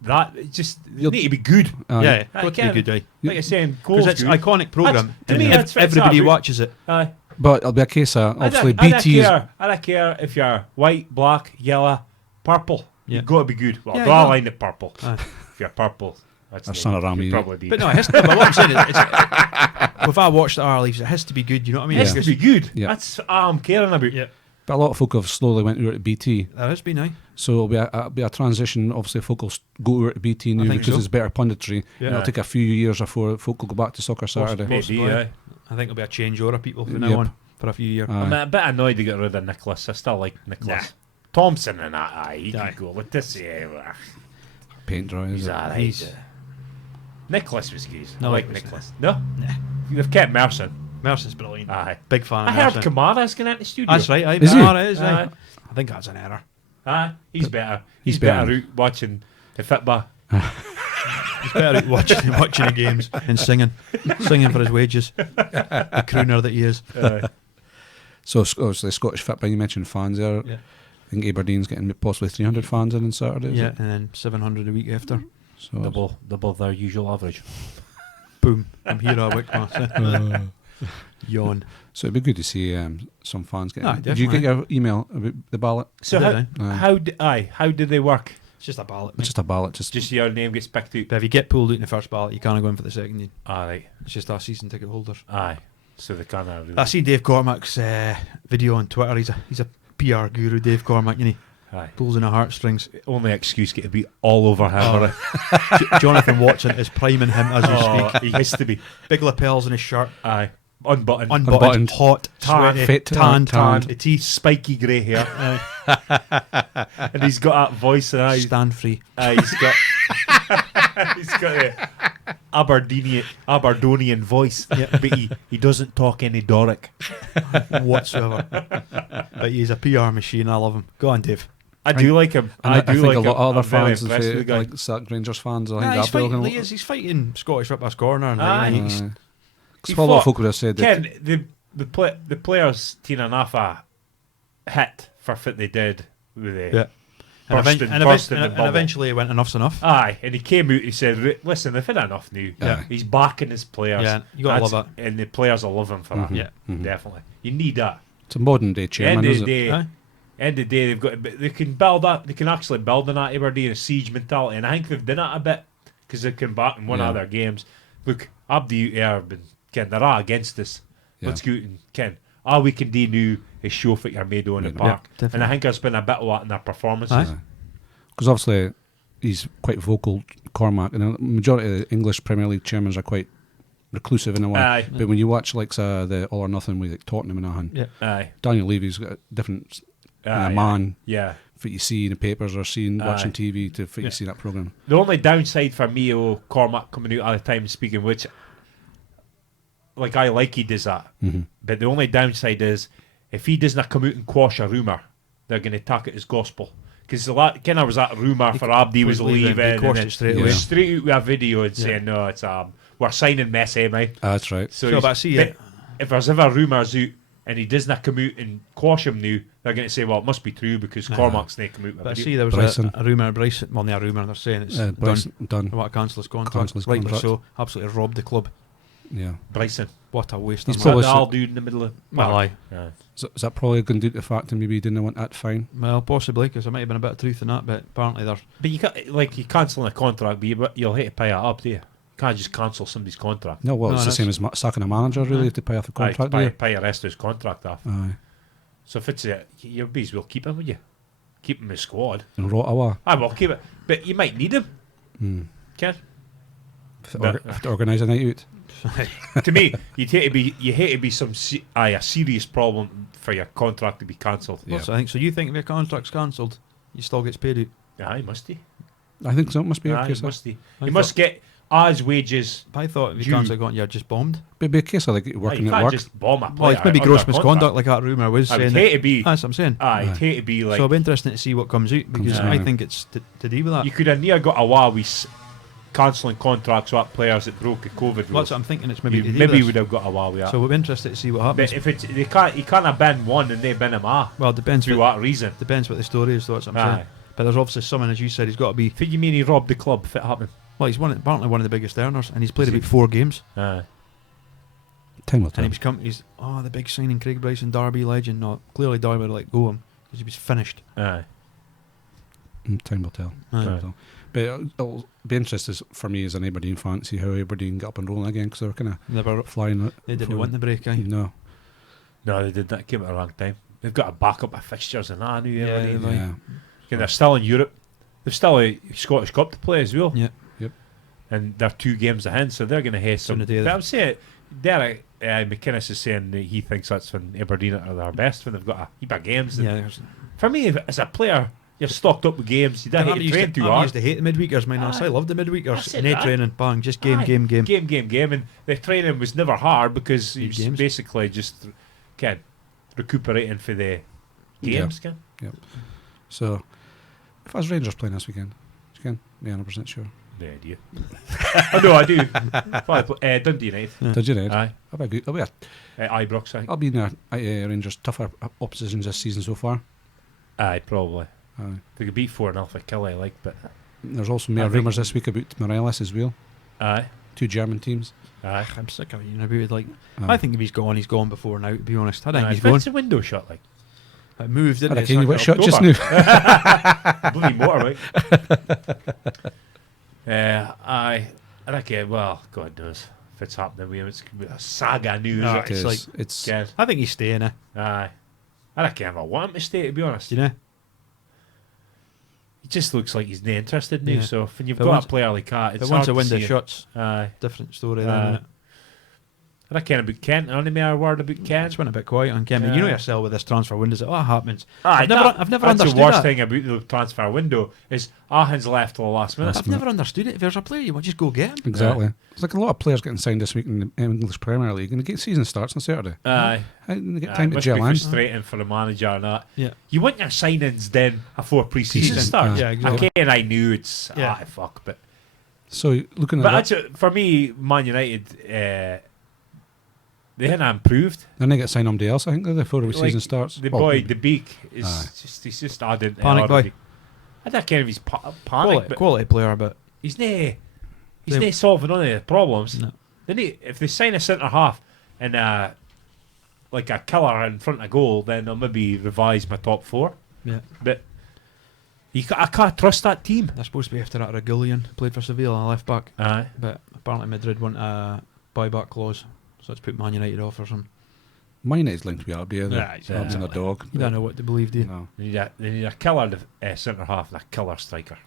that. It just they You'll- need to be good. yeah, I got to be can't- a good day. Like I saying, Because Cole's it's good. an iconic program. to me, that's- everybody it's watches it. Aye. But it'll be a case of obviously I don't BT's. care. I don't care if you're white, black, yellow, purple. Yeah. You've got to be good. Well, Yeah, draw yeah. a line at purple. Aye. If you're purple, that's That's the- not around you'd me. probably be. But no, it has to, but what I'm saying is, if I watched the R Leaves, it has to be good. You know what I mean? it has Yeah. to be good. Yeah. That's all I'm caring about. Yeah. But a lot of folk have slowly went over to BT. That has been, aye. So it'll be a transition. Obviously, folk will go over to BT now think because so. it's better punditry. Yeah. It'll take a few years before folk will go back to Soccer Saturday. Possibly. Maybe, Possibly. aye. I think it'll be a change order people from now Yep. on for a few years. I'm Aye. a bit annoyed to get rid of Nicholas. I still like Nicholas. Thompson and that, aye, he Aye. can go. Let this, Paint dry, is he's it? alright. He's- Nicholas was good. No, I like Nicholas, Nicholas. No? Nah. They've kept Merson. Merson's brilliant. Aye. Big fan I of heard Merson. Kamara's going out the studio. That's right, aye. Is he? Kamara is, aye. Aye. I think that's an error. Aye, he's better. he's He's better better. out watching the football. He's better at watching the games and singing for his wages. The crooner that he is. So obviously Scottish football. You mentioned fans there. Yeah. I think Aberdeen's getting possibly 300 fans in on Saturday. is Yeah, it? and then 700 a week after. So Double their usual average. Boom. I'm here a week, man. Yawn. So it'd be good to see some fans getting. Aye, Did you get your email about the ballot? So Did how did they work? It's just a ballot. It's just a ballot. Just Just your name gets picked out. But if you get pulled out in the first ballot, you can't go in for the second. Aye, It's just our season ticket holders. aye. So they can't have I see Dave Cormack's video on Twitter. He's a PR guru, Dave Cormack, and he Aye. pulls in the heartstrings. Only excuse get to be all over him. Oh. Jonathan Watson is priming him as we Oh, speak. he has to be. Big lapels in his shirt, Aye. Unbuttoned. unbuttoned, hot, Tan. sweaty, Fit, tan, tan. the teeth, Spiky grey hair. And he's got that voice and aye. stand free. He's got he's got a Aberdonian voice. Yeah. But he doesn't talk any Doric. whatsoever. But he's a PR machine. I love him. Go on, Dave. I do like him. and I I do think like a lot him. of I'm other very fans, impressed with the guy. like Sack Rangers fans, I Nah, think he's, that'll be fighting, he's fighting Scottish Football's corner. And Aye. he's, He a lot of fought- folk would have said that. Ken, the players Tina Nafa hit for what they did with the yeah. And, bursting, and bursting the bubble. eventually he went, enough's enough. Aye, and he came out. He said, "Listen, they've had enough now. Yeah. He's backing his players. Yeah, you gotta That's- love it. and the players will love him for that. Mhm. Yeah. Mhm. Definitely. You need that. It's a modern day End chairman, of is the it? day, Aye. end of the day, they can build up. They can actually build on that Aberdeen a siege mentality, and I think they've done it a bit because they came back in one Yeah. of their games. Look, Abdi have been Ken, they're all against us. Yeah. Let's go out and Ken. All we can do now is show for your made on the Yeah, park. definitely. And I think there's been a bit of that in their performances. Aye. Because obviously he's quite vocal, Cormac, and the majority of the English Premier League chairmen are quite reclusive in a way. Aye. But when you watch like the All or Nothing with like Tottenham and Ahan, Yeah. Aye. Daniel Levy's got a different Aye, man Yeah. for you see in the papers or seeing watching Aye. TV to for you see that programme. The only downside for me, Cormac coming out all the time speaking, which, like, I like he does that. Mm-hmm. But the only downside is, if he doesn't come out and quash a rumour, they're going to take it as gospel. Because kind of was that rumour for Abdi was leaving, He and quashed then it straight Yeah. away. straight out with a video and saying, no, it's we're signing Messi, mate. That's right. So, he's- but I see but it. if there's ever rumours out and he doesn't come out and quash him now, they're going to say, well, it must be true because Cormac's not come out with But a I video. see there was Bryson. a rumour, Bryson. Well, not a rumour. They're saying it's Bryson, done. They want to cancel his contract. Cancel his Rightly contract. so. Absolutely robbed the club. Yeah. Bryson. What a waste. He's of Is that money. probably the old dude in the middle of Well, aye. Yeah. So is that probably going due to the fact that maybe he didn't want that fine? Well, possibly because there might have been a bit of truth in that, but apparently they're. But you can't, like, you cancelling a contract, but you'll hate to pay it up, do you? You can't just cancel somebody's contract. No, well, No, it's the same as sacking a manager, really, Aye. to pay off the Aye, contract. pay the rest of his contract off. Aye. So if it's your bees, will keep him, would you? Keep him in the squad. And Rottawa. I will keep it, but you might need him. Mm. Ken? To organise a night out. To me, you hate to be a serious problem for your contract to be cancelled. Yeah. So I think so. You think if your contract's cancelled, you still gets paid out? Aye, must he? I think so. It must be a Aye, case of, must he? I He must get as wages. I thought if Due. you cancel, you're just bombed. it'd be a case of like Aye, working you at can't work. just bomb a player. Well, it's maybe under gross contract. misconduct, like that rumour was I would saying. hate to be. That's what I'm saying. I'd hate to be like. So it'll be interesting to see what comes out because out. I think it's to do with that. You could have near got away with cancelling contracts with players that broke the COVID rules. Well, that's what I'm thinking. It's maybe You to do maybe with would this. have got away with that. So we'll be interested to see what happens. but if it's he can't have been one and they been him Well, it depends. through What, what reason. depends what the story is. Though, that's what I'm Aye. saying. But there's obviously someone, as you said, he's got to be. What you mean he robbed the club if it happened? Well, he's apparently one of the biggest earners, and he's played Is he? about 4 games. Aye. Time will And tell. he was he's the big signing, Craig Bryson, Derby legend. No, clearly Derby would let go of him because he was finished. Aye. Time will tell. Aye. Time will tell. But it'll be interesting for me as an Aberdeen fan to see how Aberdeen get up and rolling again because they're kind Never, of flying. they didn't want the break. Aye. No. No, they did that. Came at a wrong time. They've got a backup of fixtures and that. Yeah, Yeah, they- Yeah. they're still in Europe. They've still a Scottish Cup to play as well. Yeah. Yep. And they're 2 games ahead, so they're going to have some. Soon a day But that- I'm saying, Derek McInnes is saying that he thinks that's when Aberdeen are their best when they've got a heap of games. Yeah, there's- For me, as a player, you're stocked up with games. You don't I have to used train too I hard. used to hate the midweekers, man. Aye. I loved the midweekers. That's it, No aye. training, bang, just game. Aye. Game. And the training was never hard because it was Games. basically just recuperating for the games. So, if I was Rangers playing this weekend, you can? Yeah, 100% sure. No idea. Oh, no, I do. Probably Dundee United. Yeah. Did you, Ned? Aye. I'll be Ibrox, I think. I'll be in Rangers' tougher oppositions this season so far. Aye, probably. Aye. They could beat 4-0 for Kelly, but There's also I more think- rumours this week about Morelos as well. aye, 2 German teams. aye. I'm sick of it. About it. Like, Aye. I think if he's gone before now. To be honest, I think Aye, he's gone. it's a window shot, like It moved, I didn't it? reckon you It's got like shot just October. now. bloody motorbike. Aye, I reckon. Well, God knows if it's happening with him. It's gonna be a saga news. No, it? it's like- it's Yeah. I think he's staying. Aye, I reckon I want him to stay. To be honest, You know. he just looks like he's not interested now. Yeah. So when you've But got once- a player like that, it's But hard once the to window see it. shuts, Aye, different story. Aye. Then, innit? I reckon about Kent. Only me a word about Kent. It's went a bit quiet on Kevin. You know Yeah. yourself with this transfer windows. It all happens. Aye, I've never that's understood the worst that. thing about the transfer window is Ahan's left till the last minute. I've never understood it. If there's a player, you want just go get him. exactly. There's like a lot of players getting signed this week in the English Premier League, and the season starts on Saturday. Aye. How did they get Aye, time to must gel be in? frustrating for the manager and that. Yeah. You want your signings then before pre-season Season, starts. yeah, exactly. Okay, and I knew it's Yeah. fuck, but So looking at but that, actually, for me, Man United, they hadn't improved. then they get signed somebody else. I think before the Like, season starts. The Well, boy, the Beak, is Aye. he's just adding Panic boy. I don't care if he's panic, but Quality player, but he's not They- solving any of the problems. no. If they sign a centre half and like a killer in front of goal, then I'll maybe revise my top 4. Yeah. But I can't trust that team. They're supposed to be after that Regulian, played for Sevilla, left back. Aye. But apparently Madrid want a buyback clause, so it's put Man United off or something. Man United's linked to be up there. Yeah, Subs and a dog. You don't know what to believe, do you? No. They need a killer centre half and a killer striker.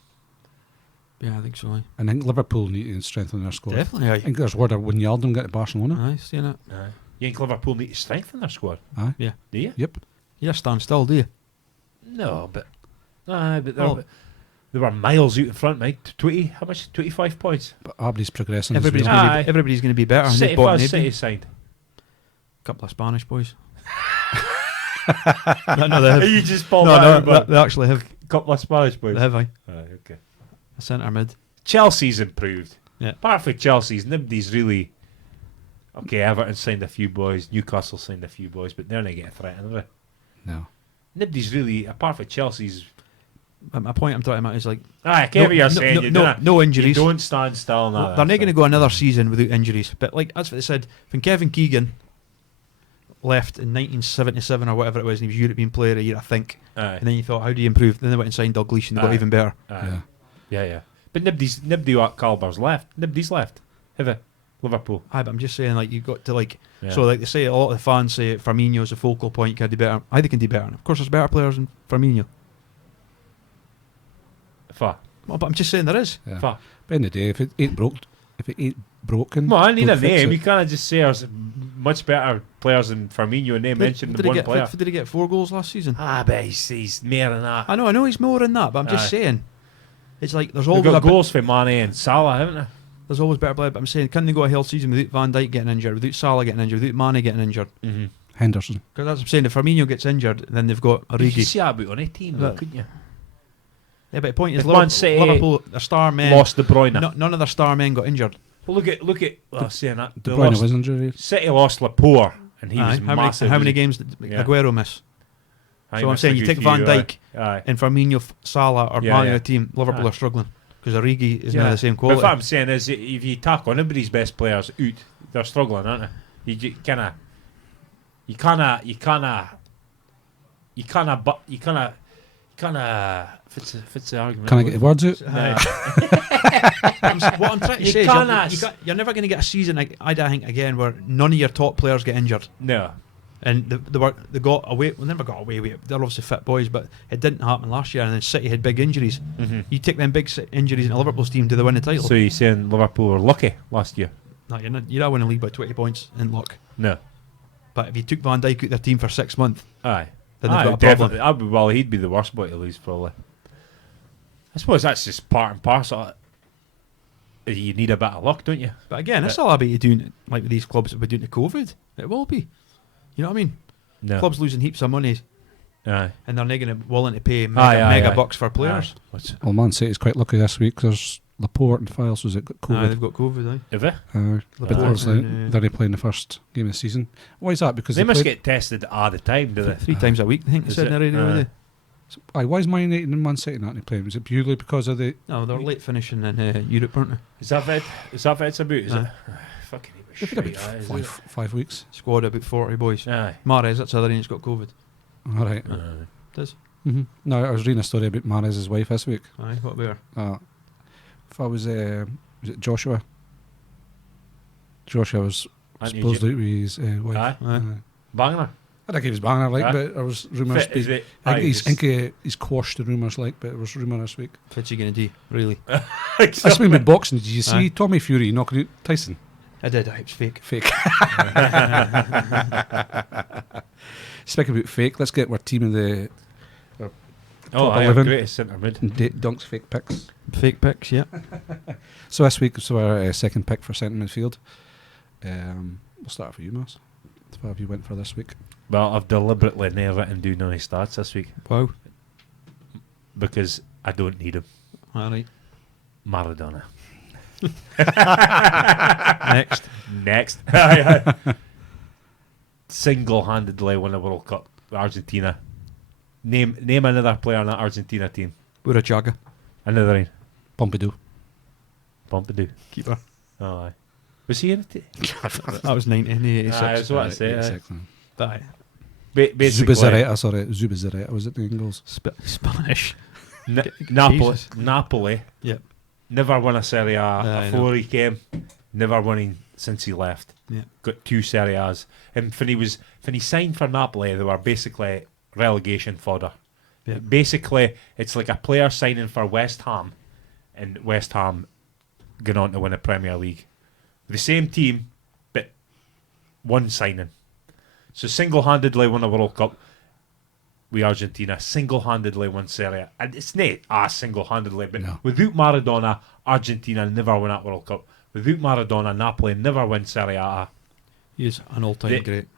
Yeah, I think so. Aye. And I think Liverpool need to strengthen their squad. Definitely, I aye. think there's word of Wijnaldum get to Barcelona. Aye, seeing it. Aye. You think Liverpool need to strengthen their squad? Aye. Yeah. Do you? Yep. You just stand still, do you? No, but they were miles out in front, mate. 20, how much? 25 points. But Abdi's progressing Everybody's as well. going to be better. and City they've bought first, Naby. City signed. Couple of Spanish boys. no, they have. You just pulled They actually have. couple of Spanish boys. They have, aye. Aye, okay. A centre mid. Chelsea's improved. Yeah. Apart from Chelsea's, nobody's really. Okay, Everton signed a few boys. Newcastle signed a few boys, but they're not getting threatened, are they? No. Nobody's really, apart from Chelsea's. But my point I'm talking about is like I get what you're saying. no injuries. You don't stand still now. They're not going to go another season without injuries. But like that's what they said. When Kevin Keegan left in 1977 or whatever it was, and he was European Player of the Year, I think. Aye. And then you thought, how do you improve? Then they went and signed Dalglish and they got Aye. even better. Aye. Yeah. But nobody what caliber's left. Nobody's left. Have they? Liverpool. Aye, but I'm just saying, like, you've got to, like, Yeah. so, like, they say, a lot of the fans say Firmino's a focal point, you can do better. Aye, they can do better. Of course, there's better players than Firmino. Far. Well, but I'm just saying there is. Yeah. Far. But in the day, if it ain't broken. Well, I need a don't fix name. it. You can't just say there's much better players than Firmino and they mentioned Did the he one player. did he get 4 goals last season? But he's more than that. I know he's more than that, but I'm just Aye. saying. It's like there's They've always got goals for Mane and Salah, haven't they? there's always better players. But I'm saying, can they go a whole season without Van Dijk getting injured, without Salah getting injured, without Mane getting injured? Mm-hmm. Henderson. Because that's what I'm saying. If Firmino gets injured, then they've got You could Origi. see that about on a team, though, couldn't you? Yeah, but the point is, If Man City Liverpool, their star men, Lost De Bruyne. none of their star men got injured. Well, look at. Well, saying that De they Bruyne lost- was injured. City lost Laporte, and he Aye. was massive. How many games did Yeah. Aguero miss? Aye, So I'm missed saying a you good take Van few, Dijk aye. and Firmino, Salah, or Yeah, Mane yeah. the team. Liverpool Aye. are struggling because Origi is Yeah. now the same But quality. what I'm saying is, if you tackle anybody's best players out, they're struggling, aren't they? You kind of. Fits the argument. Can I get the words out? What I'm trying to You say can't is you're never going to get a season, like, I think, again, where none of your top players get injured. No. And they got away. Well, never got away with it. They're obviously fit boys, but it didn't happen last year. And then City had big injuries. Mm-hmm. You take them big injuries into Liverpool's team, do they win the title? So you're saying Liverpool were lucky last year? No, you're not winning the league by 20 points in luck. No. But if you took Van Dijk out their team for 6 months, Aye. then they've got a problem. Definitely. He'd be the worst boy to lose, probably. I suppose that's just part and parcel. You need a bit of luck, don't you? But again, it's all about you doing, like with these clubs that we're doing to COVID. It will be. You know what I mean? No. Clubs losing heaps of money Aye. and they're not going to willing to pay mega bucks for players. Well, Man City's quite lucky this week. There's Laporte and Files who's got COVID. They've got COVID, aye. Have they? But Laporte they're only playing the first game of the season. Why is that? Because They must played- get tested all the time, do they? 3 times a week, I think they Is said in it? the radio. Aye. Aye, why is Man United and Man City not playing? Is it purely because of the? No, they're late finishing in Europe, aren't they? Is that what it's about? Is it? Fucking They've got about 5 weeks. Squad about 40 boys. Aye. Mahrez, that's the other one that's got COVID. All right. Does? No, I was reading a story about Mahrez's wife this week. Aye, what about her? If I was it Joshua? Joshua was supposed to be his wife. Aye. Aye. Banging her. I think he was banging her, like, Aye. but there was rumours. Fit, is it? I think he's quashed the rumours, like, but it was rumour this week. What's he going to do, really? That's when with boxing. Did you see Aye. Tommy Fury knocking out Tyson? I did, it's fake. Fake. Speaking about fake, let's get our team of the Oh, top I 11. greatest centre mid. Dunk's fake picks. Fake picks, yeah. So this week, our second pick for centre midfield. We'll start for you, Mas. What have you went for this week? Well, I've deliberately never written down any stats this week Wow. because I don't need them. Alright. Maradona. Next. Single-handedly won a World Cup. Argentina. Name another player on that Argentina team. Urachaga. Another one. Pompidou. Keeper. Oh, aye. Was he in it? That was 1986. Aye, that's what I say. Aye. Basically, Zubizarreta, sorry. Zubizarreta was it the Ingles? Spanish. Napoli. Yep. Never won a Serie A before know. he came. Never winning since he left. Yeah. Got 2 Serie A's. And when he signed for Napoli, they were basically relegation fodder. Yeah. Basically, it's like a player signing for West Ham, and West Ham going on to win a Premier League. The same team, but one signing. So single-handedly won a World Cup with Argentina. Single-handedly won Serie A. And it's not single-handedly, but without Maradona, Argentina never won that World Cup. Without Maradona, Napoli never win Serie A. He's an all-time great.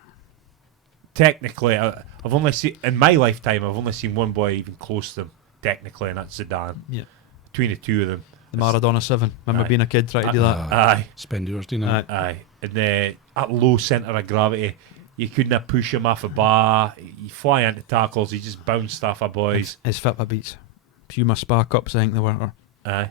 Technically, I've only seen in my lifetime. I've only seen one boy even close to them. Technically, and that's Zidane. Yeah. Between the two of them, the Maradona 7. Remember being a kid trying to do that? Aye. Spend yours, do you know? Aye. And at low centre of gravity, you couldn't push him off a bar. You fly into tackles. He just bounced off a boys. His Fitbit beats. Puma Spa Cups, I think they were. Aye.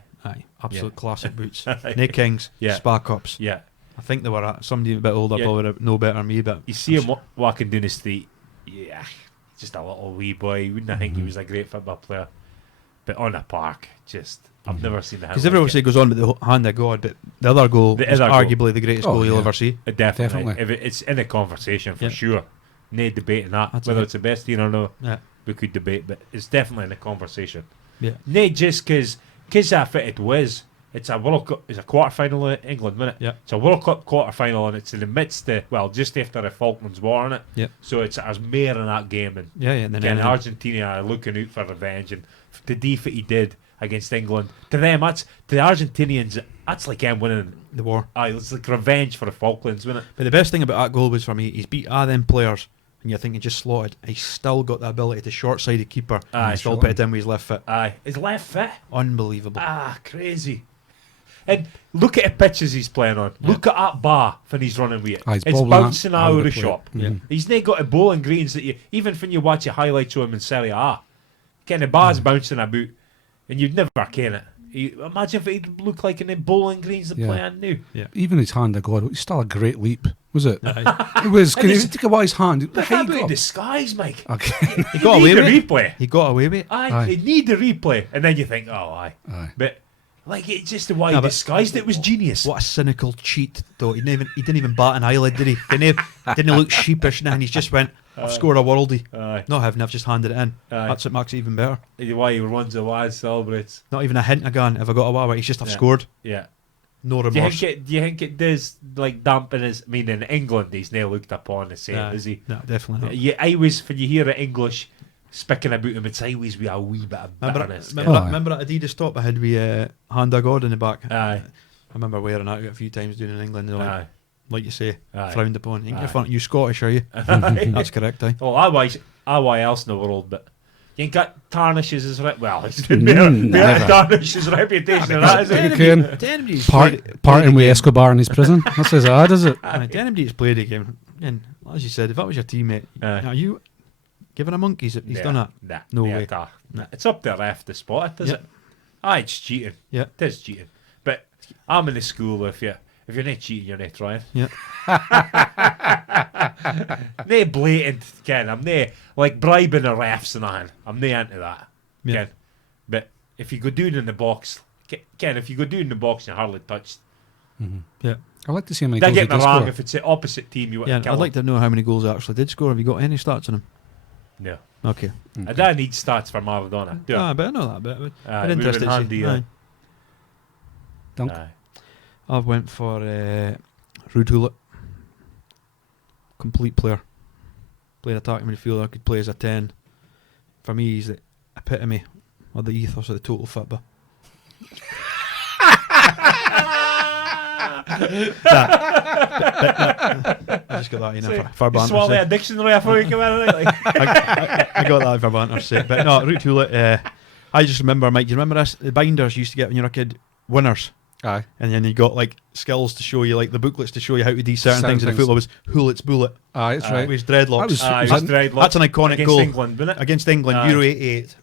Absolute classic boots. Nick Kings. Spa Cups. Yeah. I think they were somebody a bit older probably would know better than me, but you see him walking down the street, just a little wee boy. You wouldn't think he was a great football player, but on a park, I've never seen that. Because everyone say it goes on with the hand of God, but the other goal is arguably the greatest goal you'll ever see. Definitely. If it's in a conversation for sure, no debating that. Whether it's the best team or not, we could debate, but it's definitely in a conversation. Yeah. Not just because I fitted Wiz. It's a World Cup. It's a quarter final in England, isn't it? Yeah. It's a World Cup quarter final, and it's in the midst of just after the Falklands War, isn't it? Yeah. So it's as more in that game, and and then Argentina are looking out for revenge, and the defeat he did against England to them, to the Argentinians, that's like them winning the war. It's like revenge for the Falklands, wasn't it? But the best thing about that goal was for me, he's beat them players, and you're thinking just slotted. He's still got the ability to short-side the keeper, and still put it in with his left foot. His left foot, unbelievable. Crazy. And look at the pitches he's playing on. Yeah. Look at that bar when he's running with it. It's bouncing out of the shop. Yeah. He's not got a bowling greens that even when you watch the highlights of him in Serie A, the bar's bouncing about, and you'd never can it. Imagine if he'd look like in the bowling greens they're playing now. Yeah. Even his hand of God, it's still a great leap, was it? It was. Can you think about his hand? Look about the skies, Mike. Okay. He got away with it. Replay. He got away with it. Aye. He need the replay, and then you think, aye. But. Like, it's just the way he disguised it was genius. What a cynical cheat, though. He didn't even bat an eyelid, did he? Didn't look sheepish, and he's just went, I've scored a worldie. Not having, I've just handed it in. That's what makes it even better. The way he runs the wide, celebrates. Not even a hint again. If I got away with it, he's just, I've scored. Yeah. No remorse. Do you think it does, like, dampen his... I mean, in England, he's now looked upon the same, is he? No, definitely not. Yeah, when you hear it English... Speaking about him, it's always with a wee bit of bitterness. Remember that Adidas top I had with Hand of God in the back? Aye. I remember wearing that a few times doing in England. Like you say, frowned upon. You Scottish, are you? That's correct, aye. Well, why else in the world, but you ain't got tarnishes his reputation. Tarnishes his reputation. Parting with Escobar in his prison. That's as odd, is it? Anybody's played a game, and as you said, if that was your teammate, are you giving a monkeys? He's done that. No way. Nah. It's up to the ref to spot it, is it? It's cheating. Yeah, it is cheating. But I'm in the school. If you're not cheating, you're not trying. Yeah. No blatant, Ken. I'm no like bribing the refs and that. I'm no into that, Ken. But if you go down in the box, Ken, if you go down in the box and you're hardly touched, yeah. I'd like to see how many goals he did wrong score. if it's the opposite team. I'd like to know how many goals he actually did score. Have you got any stats on him? No. Okay. I don't need stats for Maradona. But I know that bit. I'm interested to see. Dunk. I went for Ruud Gullit. Complete player. Played attacking midfielder, could play as a 10. For me, he's the epitome of the ethos of the total football. I just got that for banter's sake. Swallow a dictionary before you come out of it. I got that for banter's sake. But no, Ruud Gullit, I just remember, Mike, do you remember this? The binders you used to get when you were a kid, winners. Aye. And then you got like skills to show you, like the booklets to show you how to do certain things in the football. Was Hullit's bullet. Aye, that's right. With his dreadlocks. That's an iconic against goal. England, wasn't it? Against England, Euro 88.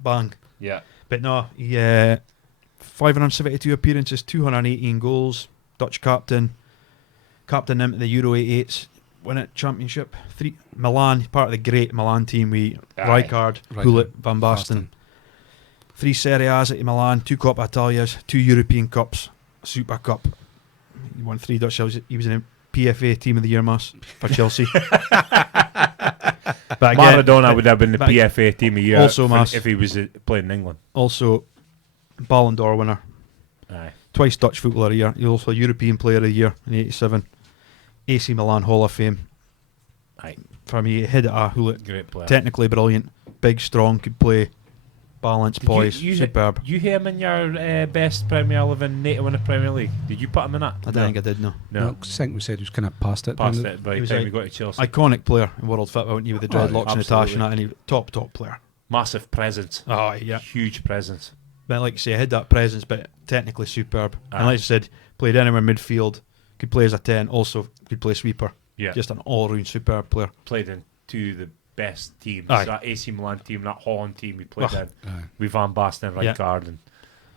Bang. Yeah. But no, he 572 appearances, 218 goals. Dutch captain them at the Euro 88s, win it championship. Milan, part of the great Milan team with Rijkaard, Gullit, Van Basten. 3 Serie A's at Milan, 2 Coppa Italias, 2 European Cups, Super Cup. He won 3 Dutch Shells. He was in a PFA Team of the Year, Mass, for Chelsea. But again, Maradona would have been the PFA Team of the Year also, Mass, if he was playing in England. Also, Ballon d'Or winner. Aye. Twice Dutch Footballer of the Year. He was also European Player of the Year in '87. AC Milan Hall of Fame. Aye. For me, head at a Hullet. Great player. Technically brilliant. Big, strong, could play. Balance, Did poise, you superb. You hear him in your best Premier 11 NATO in the Premier League? Did you put him in that? I don't think I did, no. No. I think we said he was kind of past it. Past didn't it by He the was time like we got to Chelsea. Iconic player in world football, wasn't he, with the dreadlocks and the tash and that, and he top player. Massive presence. Oh, yeah. Huge presence. But like I say, I had that presence, but technically superb. Aye. And like I said, played anywhere midfield, could play as a 10, also could play sweeper. Yeah. Just an all-round superb player. Played in 2 of the best teams. Aye. That AC Milan team, that Holland team he played in. Aye. With Van Basten, Yeah. Rijkaard and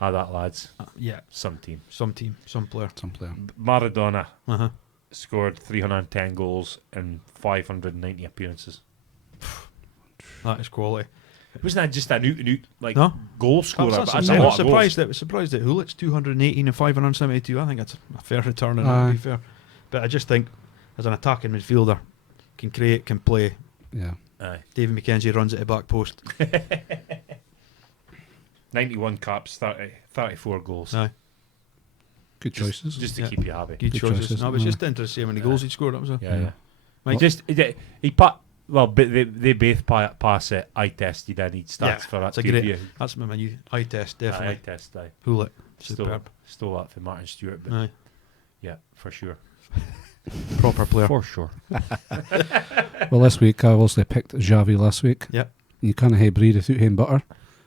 all that lads. Yeah, Some team. some player. Some player. Maradona Uh-huh. scored 310 goals in 590 appearances. That is quality. Wasn't that just an out like No. goal scorer? I'm But that's a lot of goals. surprised that Hullet's 218 and 572. I think that's a fair return, and to be fair. But I just think, as an attacking midfielder, can create, can play. Yeah. Aye. David McKenzie runs at the back post. 91 caps, 34 goals. Aye. Good choices. Just to Yeah. keep you happy. Good Good choices. choices. No, it was Aye. just interesting to see how many goals he'd scored. That was a Yeah, yeah. Like, Just he put well, but they both pass it. Eye test. You don't need stats Yeah, for that. it's a to great- you. that's my new eye test, Eye definitely. test. Aye. Hullet, Stole, superb. stole that from Martin Stewart, but Aye. yeah, for sure. Proper player. For sure. Well, this week I obviously picked Xavi last week. Yep. You can't have bread without having butter.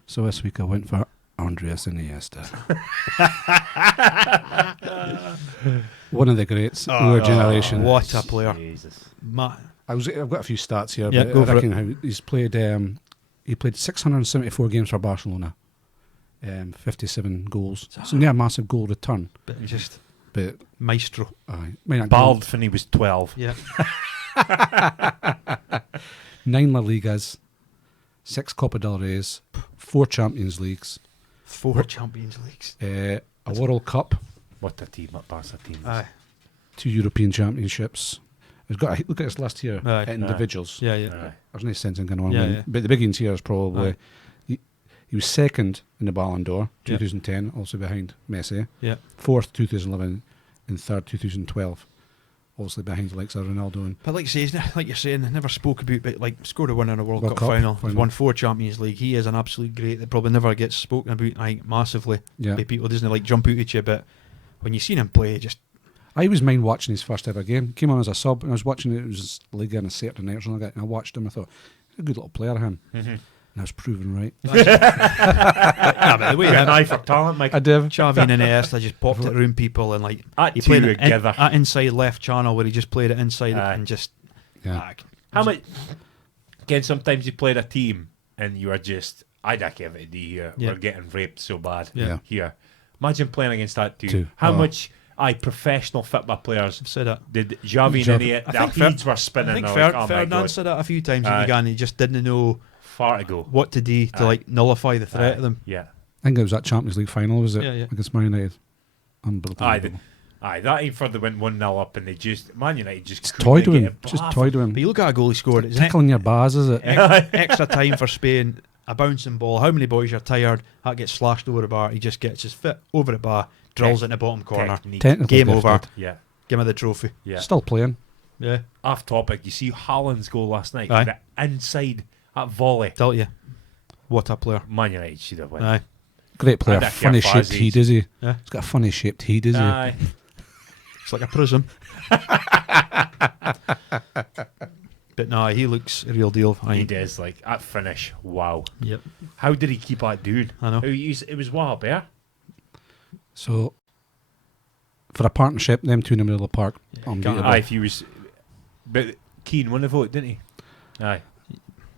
So this week I went for Andreas Iniesta. One of the greats of our generation. What a player. Jesus. I've got a few stats here. Yeah, but go I for reckon how he's played. He played 674 games for Barcelona. 57 goals. So near a massive goal return. But just But maestro. aye, might not Bald when he was 12. Yeah. 9 La Ligas, 6 Copa del Reys, 4 Champions Leagues, 4 Champions Leagues. a World Cup, What a team, that Barca team. Aye. 2 European Championships. He's got look at his list here. Aye. Individuals. Yeah, yeah. Aye. There's no sense in going on. Yeah, with- yeah. But the big ones here is probably Aye. he was second in the Ballon d'Or, Yeah. 2010, also behind Messi. Yeah. 4th, 2011, and 3rd, 2012. Obviously behind the likes of Ronaldo and But like you say, like you're saying, I never spoke about, but like scored a winner in a World World Cup Cup final. He's final. won 4 Champions League. He is an absolute great that probably never gets spoken about, I think, massively yeah. by people. Doesn't like jump out at you, but when you seen him play, just I was mind watching his first ever game. Came on as a sub, and I was watching it. It was league on a Saturday night or something like that. And I watched him. I thought, he's a good little player, him. Mm-hmm. And I was proven right. but the way Got an that eye for talent, Mike. I did. Xavi and Iniesta just popped it around people, and like At he two played it together. at inside left channel where he just played it inside Aye. and just Yeah. How much? Again, sometimes you played a team and you are just, I don't give it a D here. Yeah. We're getting raped so bad Yeah. here. Imagine playing against that team. Two. How Oh. much? Professional football players I've said it. did Xavi Xavi. and Iniesta. I Their think Fer- heads were spinning. I think they're like, oh my Ferdinand God, said that a few times Aye. in the game. He just didn't know far to go. what to do to Aye. like nullify the threat of them. Yeah. I think it was that Champions League final, was it? Yeah, yeah. Against Man United. Unbelievable. Aye, that ain't for the win 1-0 up and they just, Man United just Just couldn't toyed with get him. it Just back. toyed with But him. you look at a goal he scored. It's Tickling your bars, is it? extra time for Spain, a bouncing ball. How many boys are tired? That gets slashed over the bar. He just gets his foot over the bar, drills it in the bottom corner. Technique. Technically Game over. gifted. Yeah, Give me the trophy. yeah. Still playing. Yeah, Off topic, you see Haaland's goal last night? Aye. The inside, that volley. tell you, what a player. Man United should have won. Aye, Great player. I don't care Funny if shaped Fazzi's- head, is he? Yeah. He's got a funny shaped head, is he? Aye. it's like a prism. But no, he looks a real deal. He does, like, at finish, wow. Yep. How did he keep that doing? I know. It was wild, yeah? So, for a partnership, them two in the middle of the park, Yeah, unbeatable. Aye, if he was... But Keane won the vote, didn't he? Aye.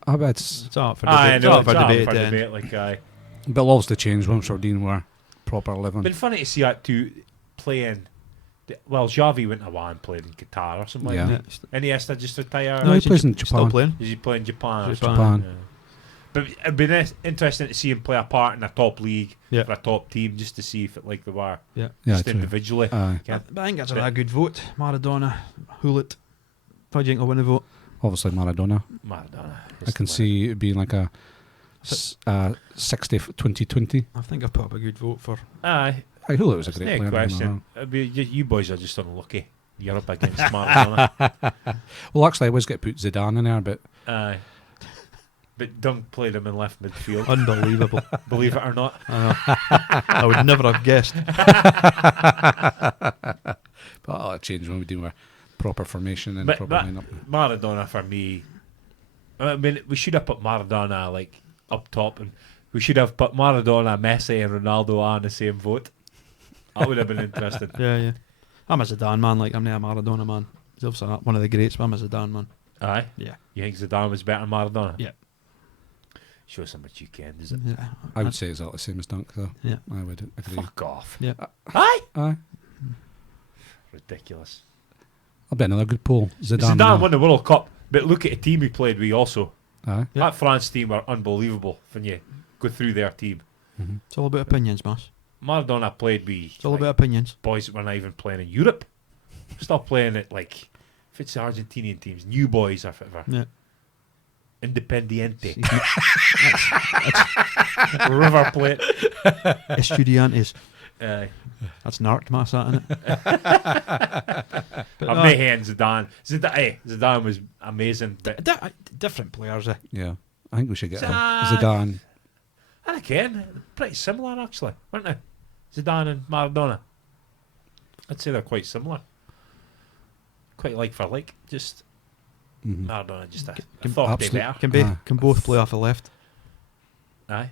I bet it's It's up for Aye, debate. I It's know, up for it's up debate. for then. debate, like, aye. but loves to change when Sardine were proper living. Been funny to see that two playing... Well, Xavi went away and played in Qatar or something Yeah. like that. Iniesta just retired. No, he he's plays in Still Japan. playing. Is he playing Japan? or Japan. something? Japan. But it'd be interesting to see him play a part in a top league Yeah. for a top team, just to see if it like they were Yeah. just true. individually. But I think that's a really good vote. Maradona, Hullet. How do you think will win the vote? Obviously Maradona. Maradona. I can see it being like a 60 2020. I think I've put up a good vote for. Aye. I feel it was a It's great no player. question. It'd be, you boys are just unlucky. You're up against Maradona. Well, actually, I was going to put Zidane in there, but Aye. But Dunk played him in left midfield. Unbelievable. Believe it or not. I would never have guessed. but that'll change when we do our proper formation and But proper lineup. Maradona for me. I mean, we should have put Maradona like up top, and we should have put Maradona, Messi, and Ronaldo on the same vote. That would have been interesting. Yeah. I'm a Zidane man. Like I'm not a Maradona man. He's obviously not one of the greats, but I'm a Zidane man. Aye. Yeah. You think Zidane was better than Maradona? Yeah. Show us how much you can, is it? Yeah. I would say exactly the same as Dunk, though. Yeah. I would agree. Fuck off. Yeah. Aye. Aye. Ridiculous. I'll bet another good poll. Zidane won the World Cup, but look at the team he played with also. Aye. Yeah. That France team were unbelievable when you go through their team. Mm-hmm. It's all about opinions, Mass. Maradona played with It's all about opinions. boys that were not even playing in Europe. Stop playing it like if it's the Argentinian teams, new boys or whatever. Yeah. Independiente. River Plate. Estudiantes. Aye. That's narked, Mass, that, innit? But I'm no, not hating Zidane. Zidane was amazing. But different players, eh? Yeah. I think we should get Zidane. Zidane. and again, pretty similar actually, weren't they? Zidane and Maradona. I'd say they're quite similar. Quite like for like. Just Mhm. Maradona just a Can- thought they absolute- better. Can both play off the left. Aye.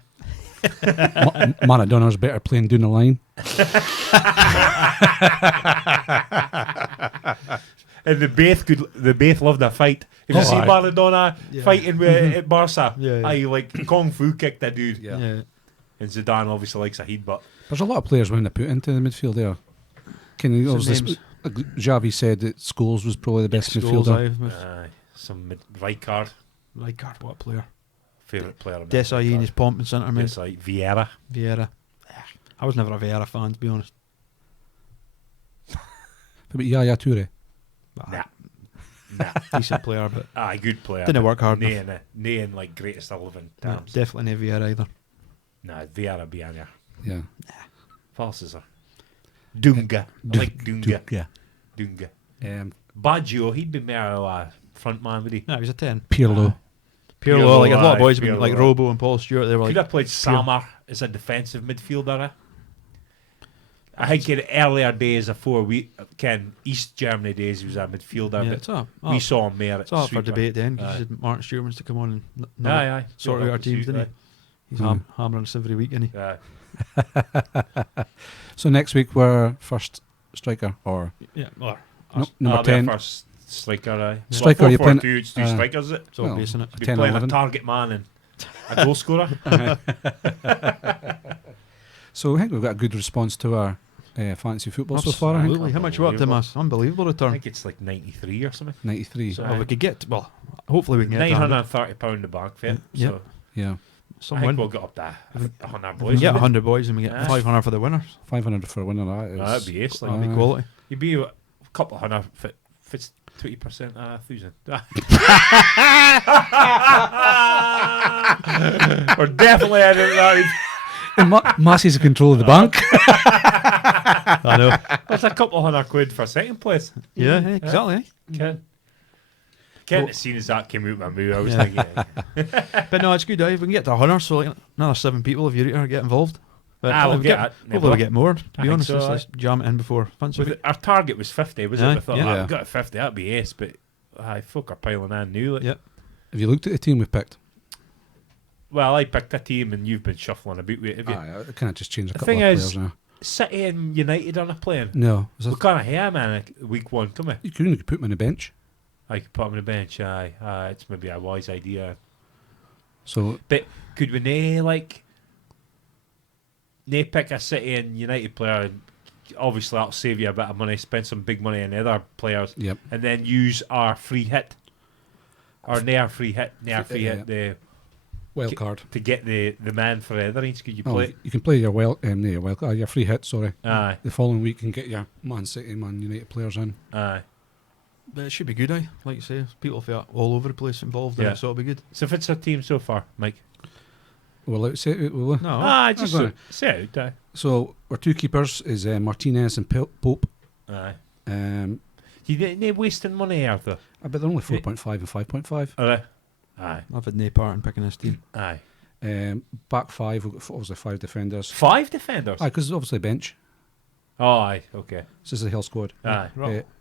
Maradona's better playing down the line. And they both loved a fight. If you Oh, see aye. Maradona Yeah. fighting with at Barca, Yeah, yeah. I like kung fu kicked that dude. Yeah. Yeah. And Zidane obviously likes a headbutt. There's a lot of players when they put into the midfield there. Can you Some obviously names. Javi said that Scholes was probably the best Scholes, midfielder. aye, with Aye. Some Rijkaard, Rijkaard, what a player. favourite player. of mine, Desai in Rijkaard. his pomp and centre mid. Desai. Vieira. Vieira. I was never a Vieira fan, to be honest. But Yaya Toure. But Nah. Nah. decent player, but Aye, good player. didn't work hard Nay enough. in like greatest 11 No, terms. definitely no Vieira either. Nah, Vieira Bianya. Yeah. Falses are. Dunga. I like Dunga. Yeah. Dunga. Um, Baggio, he'd be more of a front man, would he? No, he was a 10. Pirlo. Pirlo, like a lot aye, of boys have been Pirlo, like aye. Robo and Paul Stewart. They were Could like, have played Samar as a defensive midfielder. I think in earlier days, before East Germany days, he was a midfielder. yeah, but it's all, we saw him more. it's all up for debate then. Because Aye. you said Martin Stewart wants to come on and Aye, aye. sort out our teams, didn't he? He's Hmm. hammering us every week, isn't he? Aye. So next week we're first striker or Yeah, or number I'll be a 10. First striker, aye. Striker, Well, you're playing- 4-4-2, it's two strikers, is it? it's all Well, based on it. Be 10, playing 11. a target man and a goal scorer. So I think we've got a good response to our fantasy football so far. I think Absolutely. How much you up to, Mass? Unbelievable I return. think it's like 93 or something. 93. So- Well, we could get, hopefully we can get to 100. £930 the bank for it. Yeah. So Yeah. I Some think win. we'll get up to 100 If we boys. get 100 boys and we get Aye. 500 for the winners, 500 for a winner. That is. That'd be ace. Like, that'd be Aye. quality. you'd be a couple of hundred if it's 20% 1,000. We're definitely heading right. And Massey's in control of the bank. I know. That's a couple of £100 for second place. Yeah, exactly. Kent, as soon as that came out my mouth, I was Yeah. thinking, But no, it's good. If we can get to 100, so like another 7 people if you get involved. But we'll if we get it. hopefully we get more. To I be think honest, so, let's jam it in before fancy week. our target was 50, was Aye, it? I thought, yeah. we've got a 50, that'd be ace, but folk are piling in new. Like, Yeah. Have you looked at the team we've picked? Well, I picked a team and you've been shuffling about with it. Have you? Aye, I kind of just changed a The couple thing of is- players now. City and United on a plane. No. We can't hear man week one, can we? You could put him on the bench. I could put him on the bench, aye. It's maybe a wise idea. So But could we pick a City and United player? And obviously, that'll save you a bit of money. Spend some big money on the other players, yep. and then use our free hit, or near free hit, Yeah. the Wild card. to get the man for Etheridge. Could you play? You can play your your free hit. Sorry. Aye. The following week, you can get your Man City, Man United players in. Aye. But it should be good, like you say. People feel all over the place involved in Yeah. it, so it'll be good. So if it's a team so far, Mike. Well, say it. Will we? No, Just go on. say it out. So our two keepers is Martinez and Pope. Aye. You You ain't wasting money, Arthur. I bet they're only 4.5 and 5.5. Are they? Aye. I've had no part in picking this team. Aye. Back five, we've got obviously 5 defenders. 5 defenders? Aye, because obviously bench. Oh, aye. Okay. This is the Hill squad. Aye.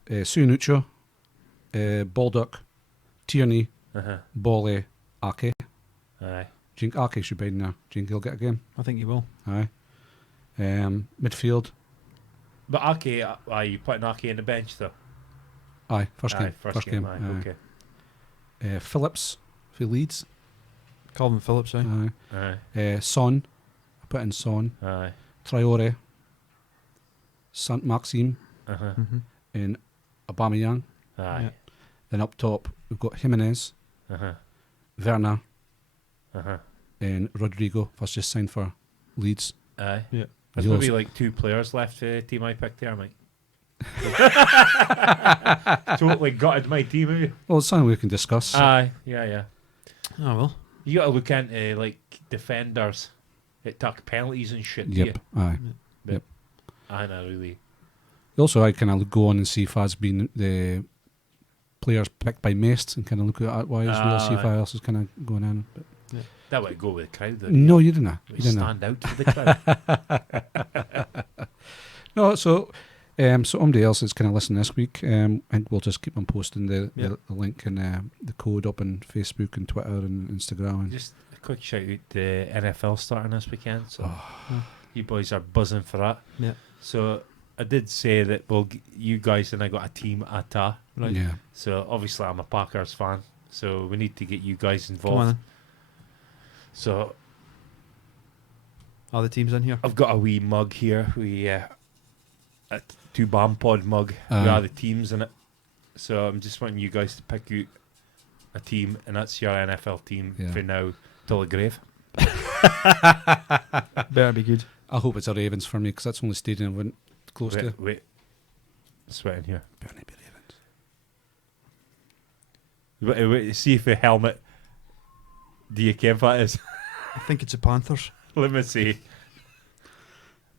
Sunucho, Baldock, Tierney, Uh-huh. Bolly, Ake. Aye. Do you think Ake should be in there? Do you think he'll get a game? I think you will. Aye. Midfield. But Ake, you putting Ake in the bench, though? Aye, first Aye, game. first game. Aye, Aye. okay. Phillips for Leeds. Calvin Phillips, eh? Aye. Son. I put in Son. Aye. Traore. Sant Maxime. Uh-huh. Mm-hmm. And Aubameyang. Aye. Yeah. Then up top, we've got Jimenez, Uh-huh. Werner, Uh-huh. and Rodrigo. That's just signed for Leeds. Aye. Yeah. There's You'll maybe also- like 2 players left for the team I picked there, Mike. Totally gutted my team, have you? Well, it's something we can discuss. Aye. Yeah. Oh, well. You got to look into, like, defenders that took penalties and shit, do Yep. Aye. you? I know, really. Also, I kind of go on and see if has been the players picked by Maist and kind of look at that way as well, see if Aye. else is kind of going in. But That would go with the crowd, though. no, you didn't. It You didn't. stand out to the crowd. No, so somebody else is kind of listening this week. I think we'll just keep on posting the link and the code up on Facebook and Twitter and Instagram. And Just a quick shout out to NFL starting this weekend. So you boys are buzzing for that. Yeah. So I did say that you guys and I got a team at that, right? Yeah. So obviously I'm a Packers fan, so we need to get you guys Come on, involved. then. So Are the teams in here? I've got a wee mug here. A 2 BAM pod mug. We are the teams in it. So I'm just wanting you guys to pick out a team, and that's your NFL team for now till the grave. Better be good. I hope it's a Ravens for me because that's the only stadium I went close to. Wait. Sweating here. Better not be Ravens. Wait, see if the helmet. Do you care what it is? I think it's the Panthers. Let me see.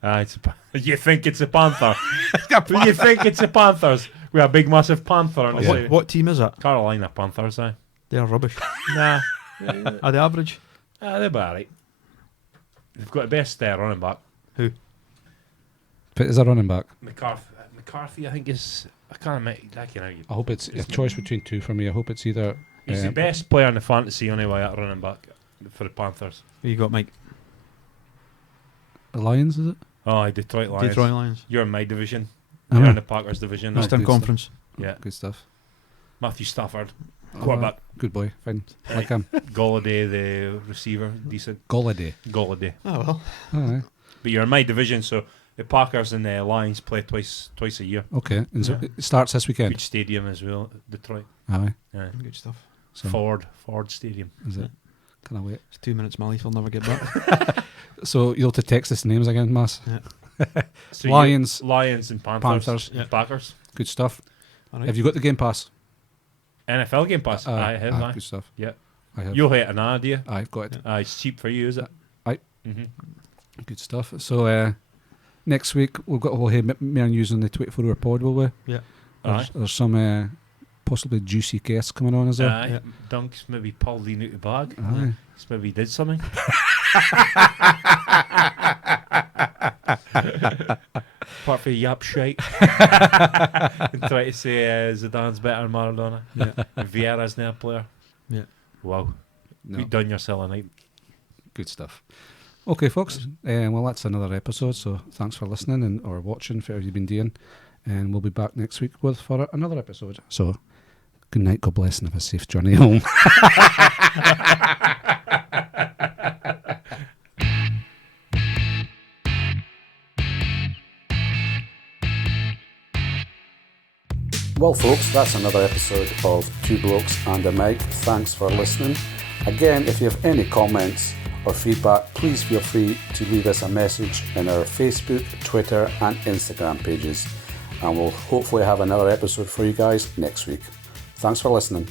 You think it's a panther? You think it's a Panthers? We have a big, massive panther on the side. What team is it? Carolina Panthers, aye. They're rubbish. Nah. Are they average? They're about right. They've got the best running back. Who? But is a running back? McCarthy, I think, is... I can't make that. I hope it's a choice between 2 for me. I hope it's either... He's the best player in the fantasy anyway at running back for the Panthers. Who you got, Mike? the Lions, is it? Oh, Detroit Lions. Detroit Lions. You're in my division. Uh-huh. You're in the Packers division. Oh, Western good Conference. Yeah. Good stuff. Matthew Stafford, Oh, quarterback. good boy. Fine. Right. Like him. Golladay, the receiver, decent. Golladay. Golladay. Oh, well. All right. But you're in my division, so the Packers and the Lions play twice a year. Okay. And so Yeah. it starts this weekend? Good stadium as well, Detroit. Aye. Yeah. Good stuff. So, Ford Stadium. is it? Can I wait? It's 2 minutes, my life will never get back. So you'll have to text us the names again, Mass. So Lions. Lions and Panthers. Panthers. And Packers. Good stuff. All right. Have you got the Game Pass? NFL Game Pass. I have. Aye. Good stuff. Yeah. I have. You'll hit an idea. I've got it. It's cheap for you, is it? Aye. Mm-hmm. Good stuff. So next week we'll have more news on the 24-hour pod, will we? Yeah. There's some possibly juicy guests coming on, is there? Aye. Yeah. Dunk's maybe pulled Dean out the bag. Aye. He's maybe did something. Apart from yap shite. And try to say Zidane's better than Maradona. Yeah. And Vieira's now a player. Yeah. Wow. No. You've done yourself a night. Good stuff. Okay, folks. Well, that's another episode. So thanks for listening and or watching, whatever you've been doing. And we'll be back next week for another episode. So good night, God bless, and have a safe journey home. Well, folks, that's another episode of Two Blokes and a Mic. Thanks for listening. Again, if you have any comments or feedback, please feel free to leave us a message in our Facebook, Twitter and Instagram pages. And we'll hopefully have another episode for you guys next week. Thanks for listening.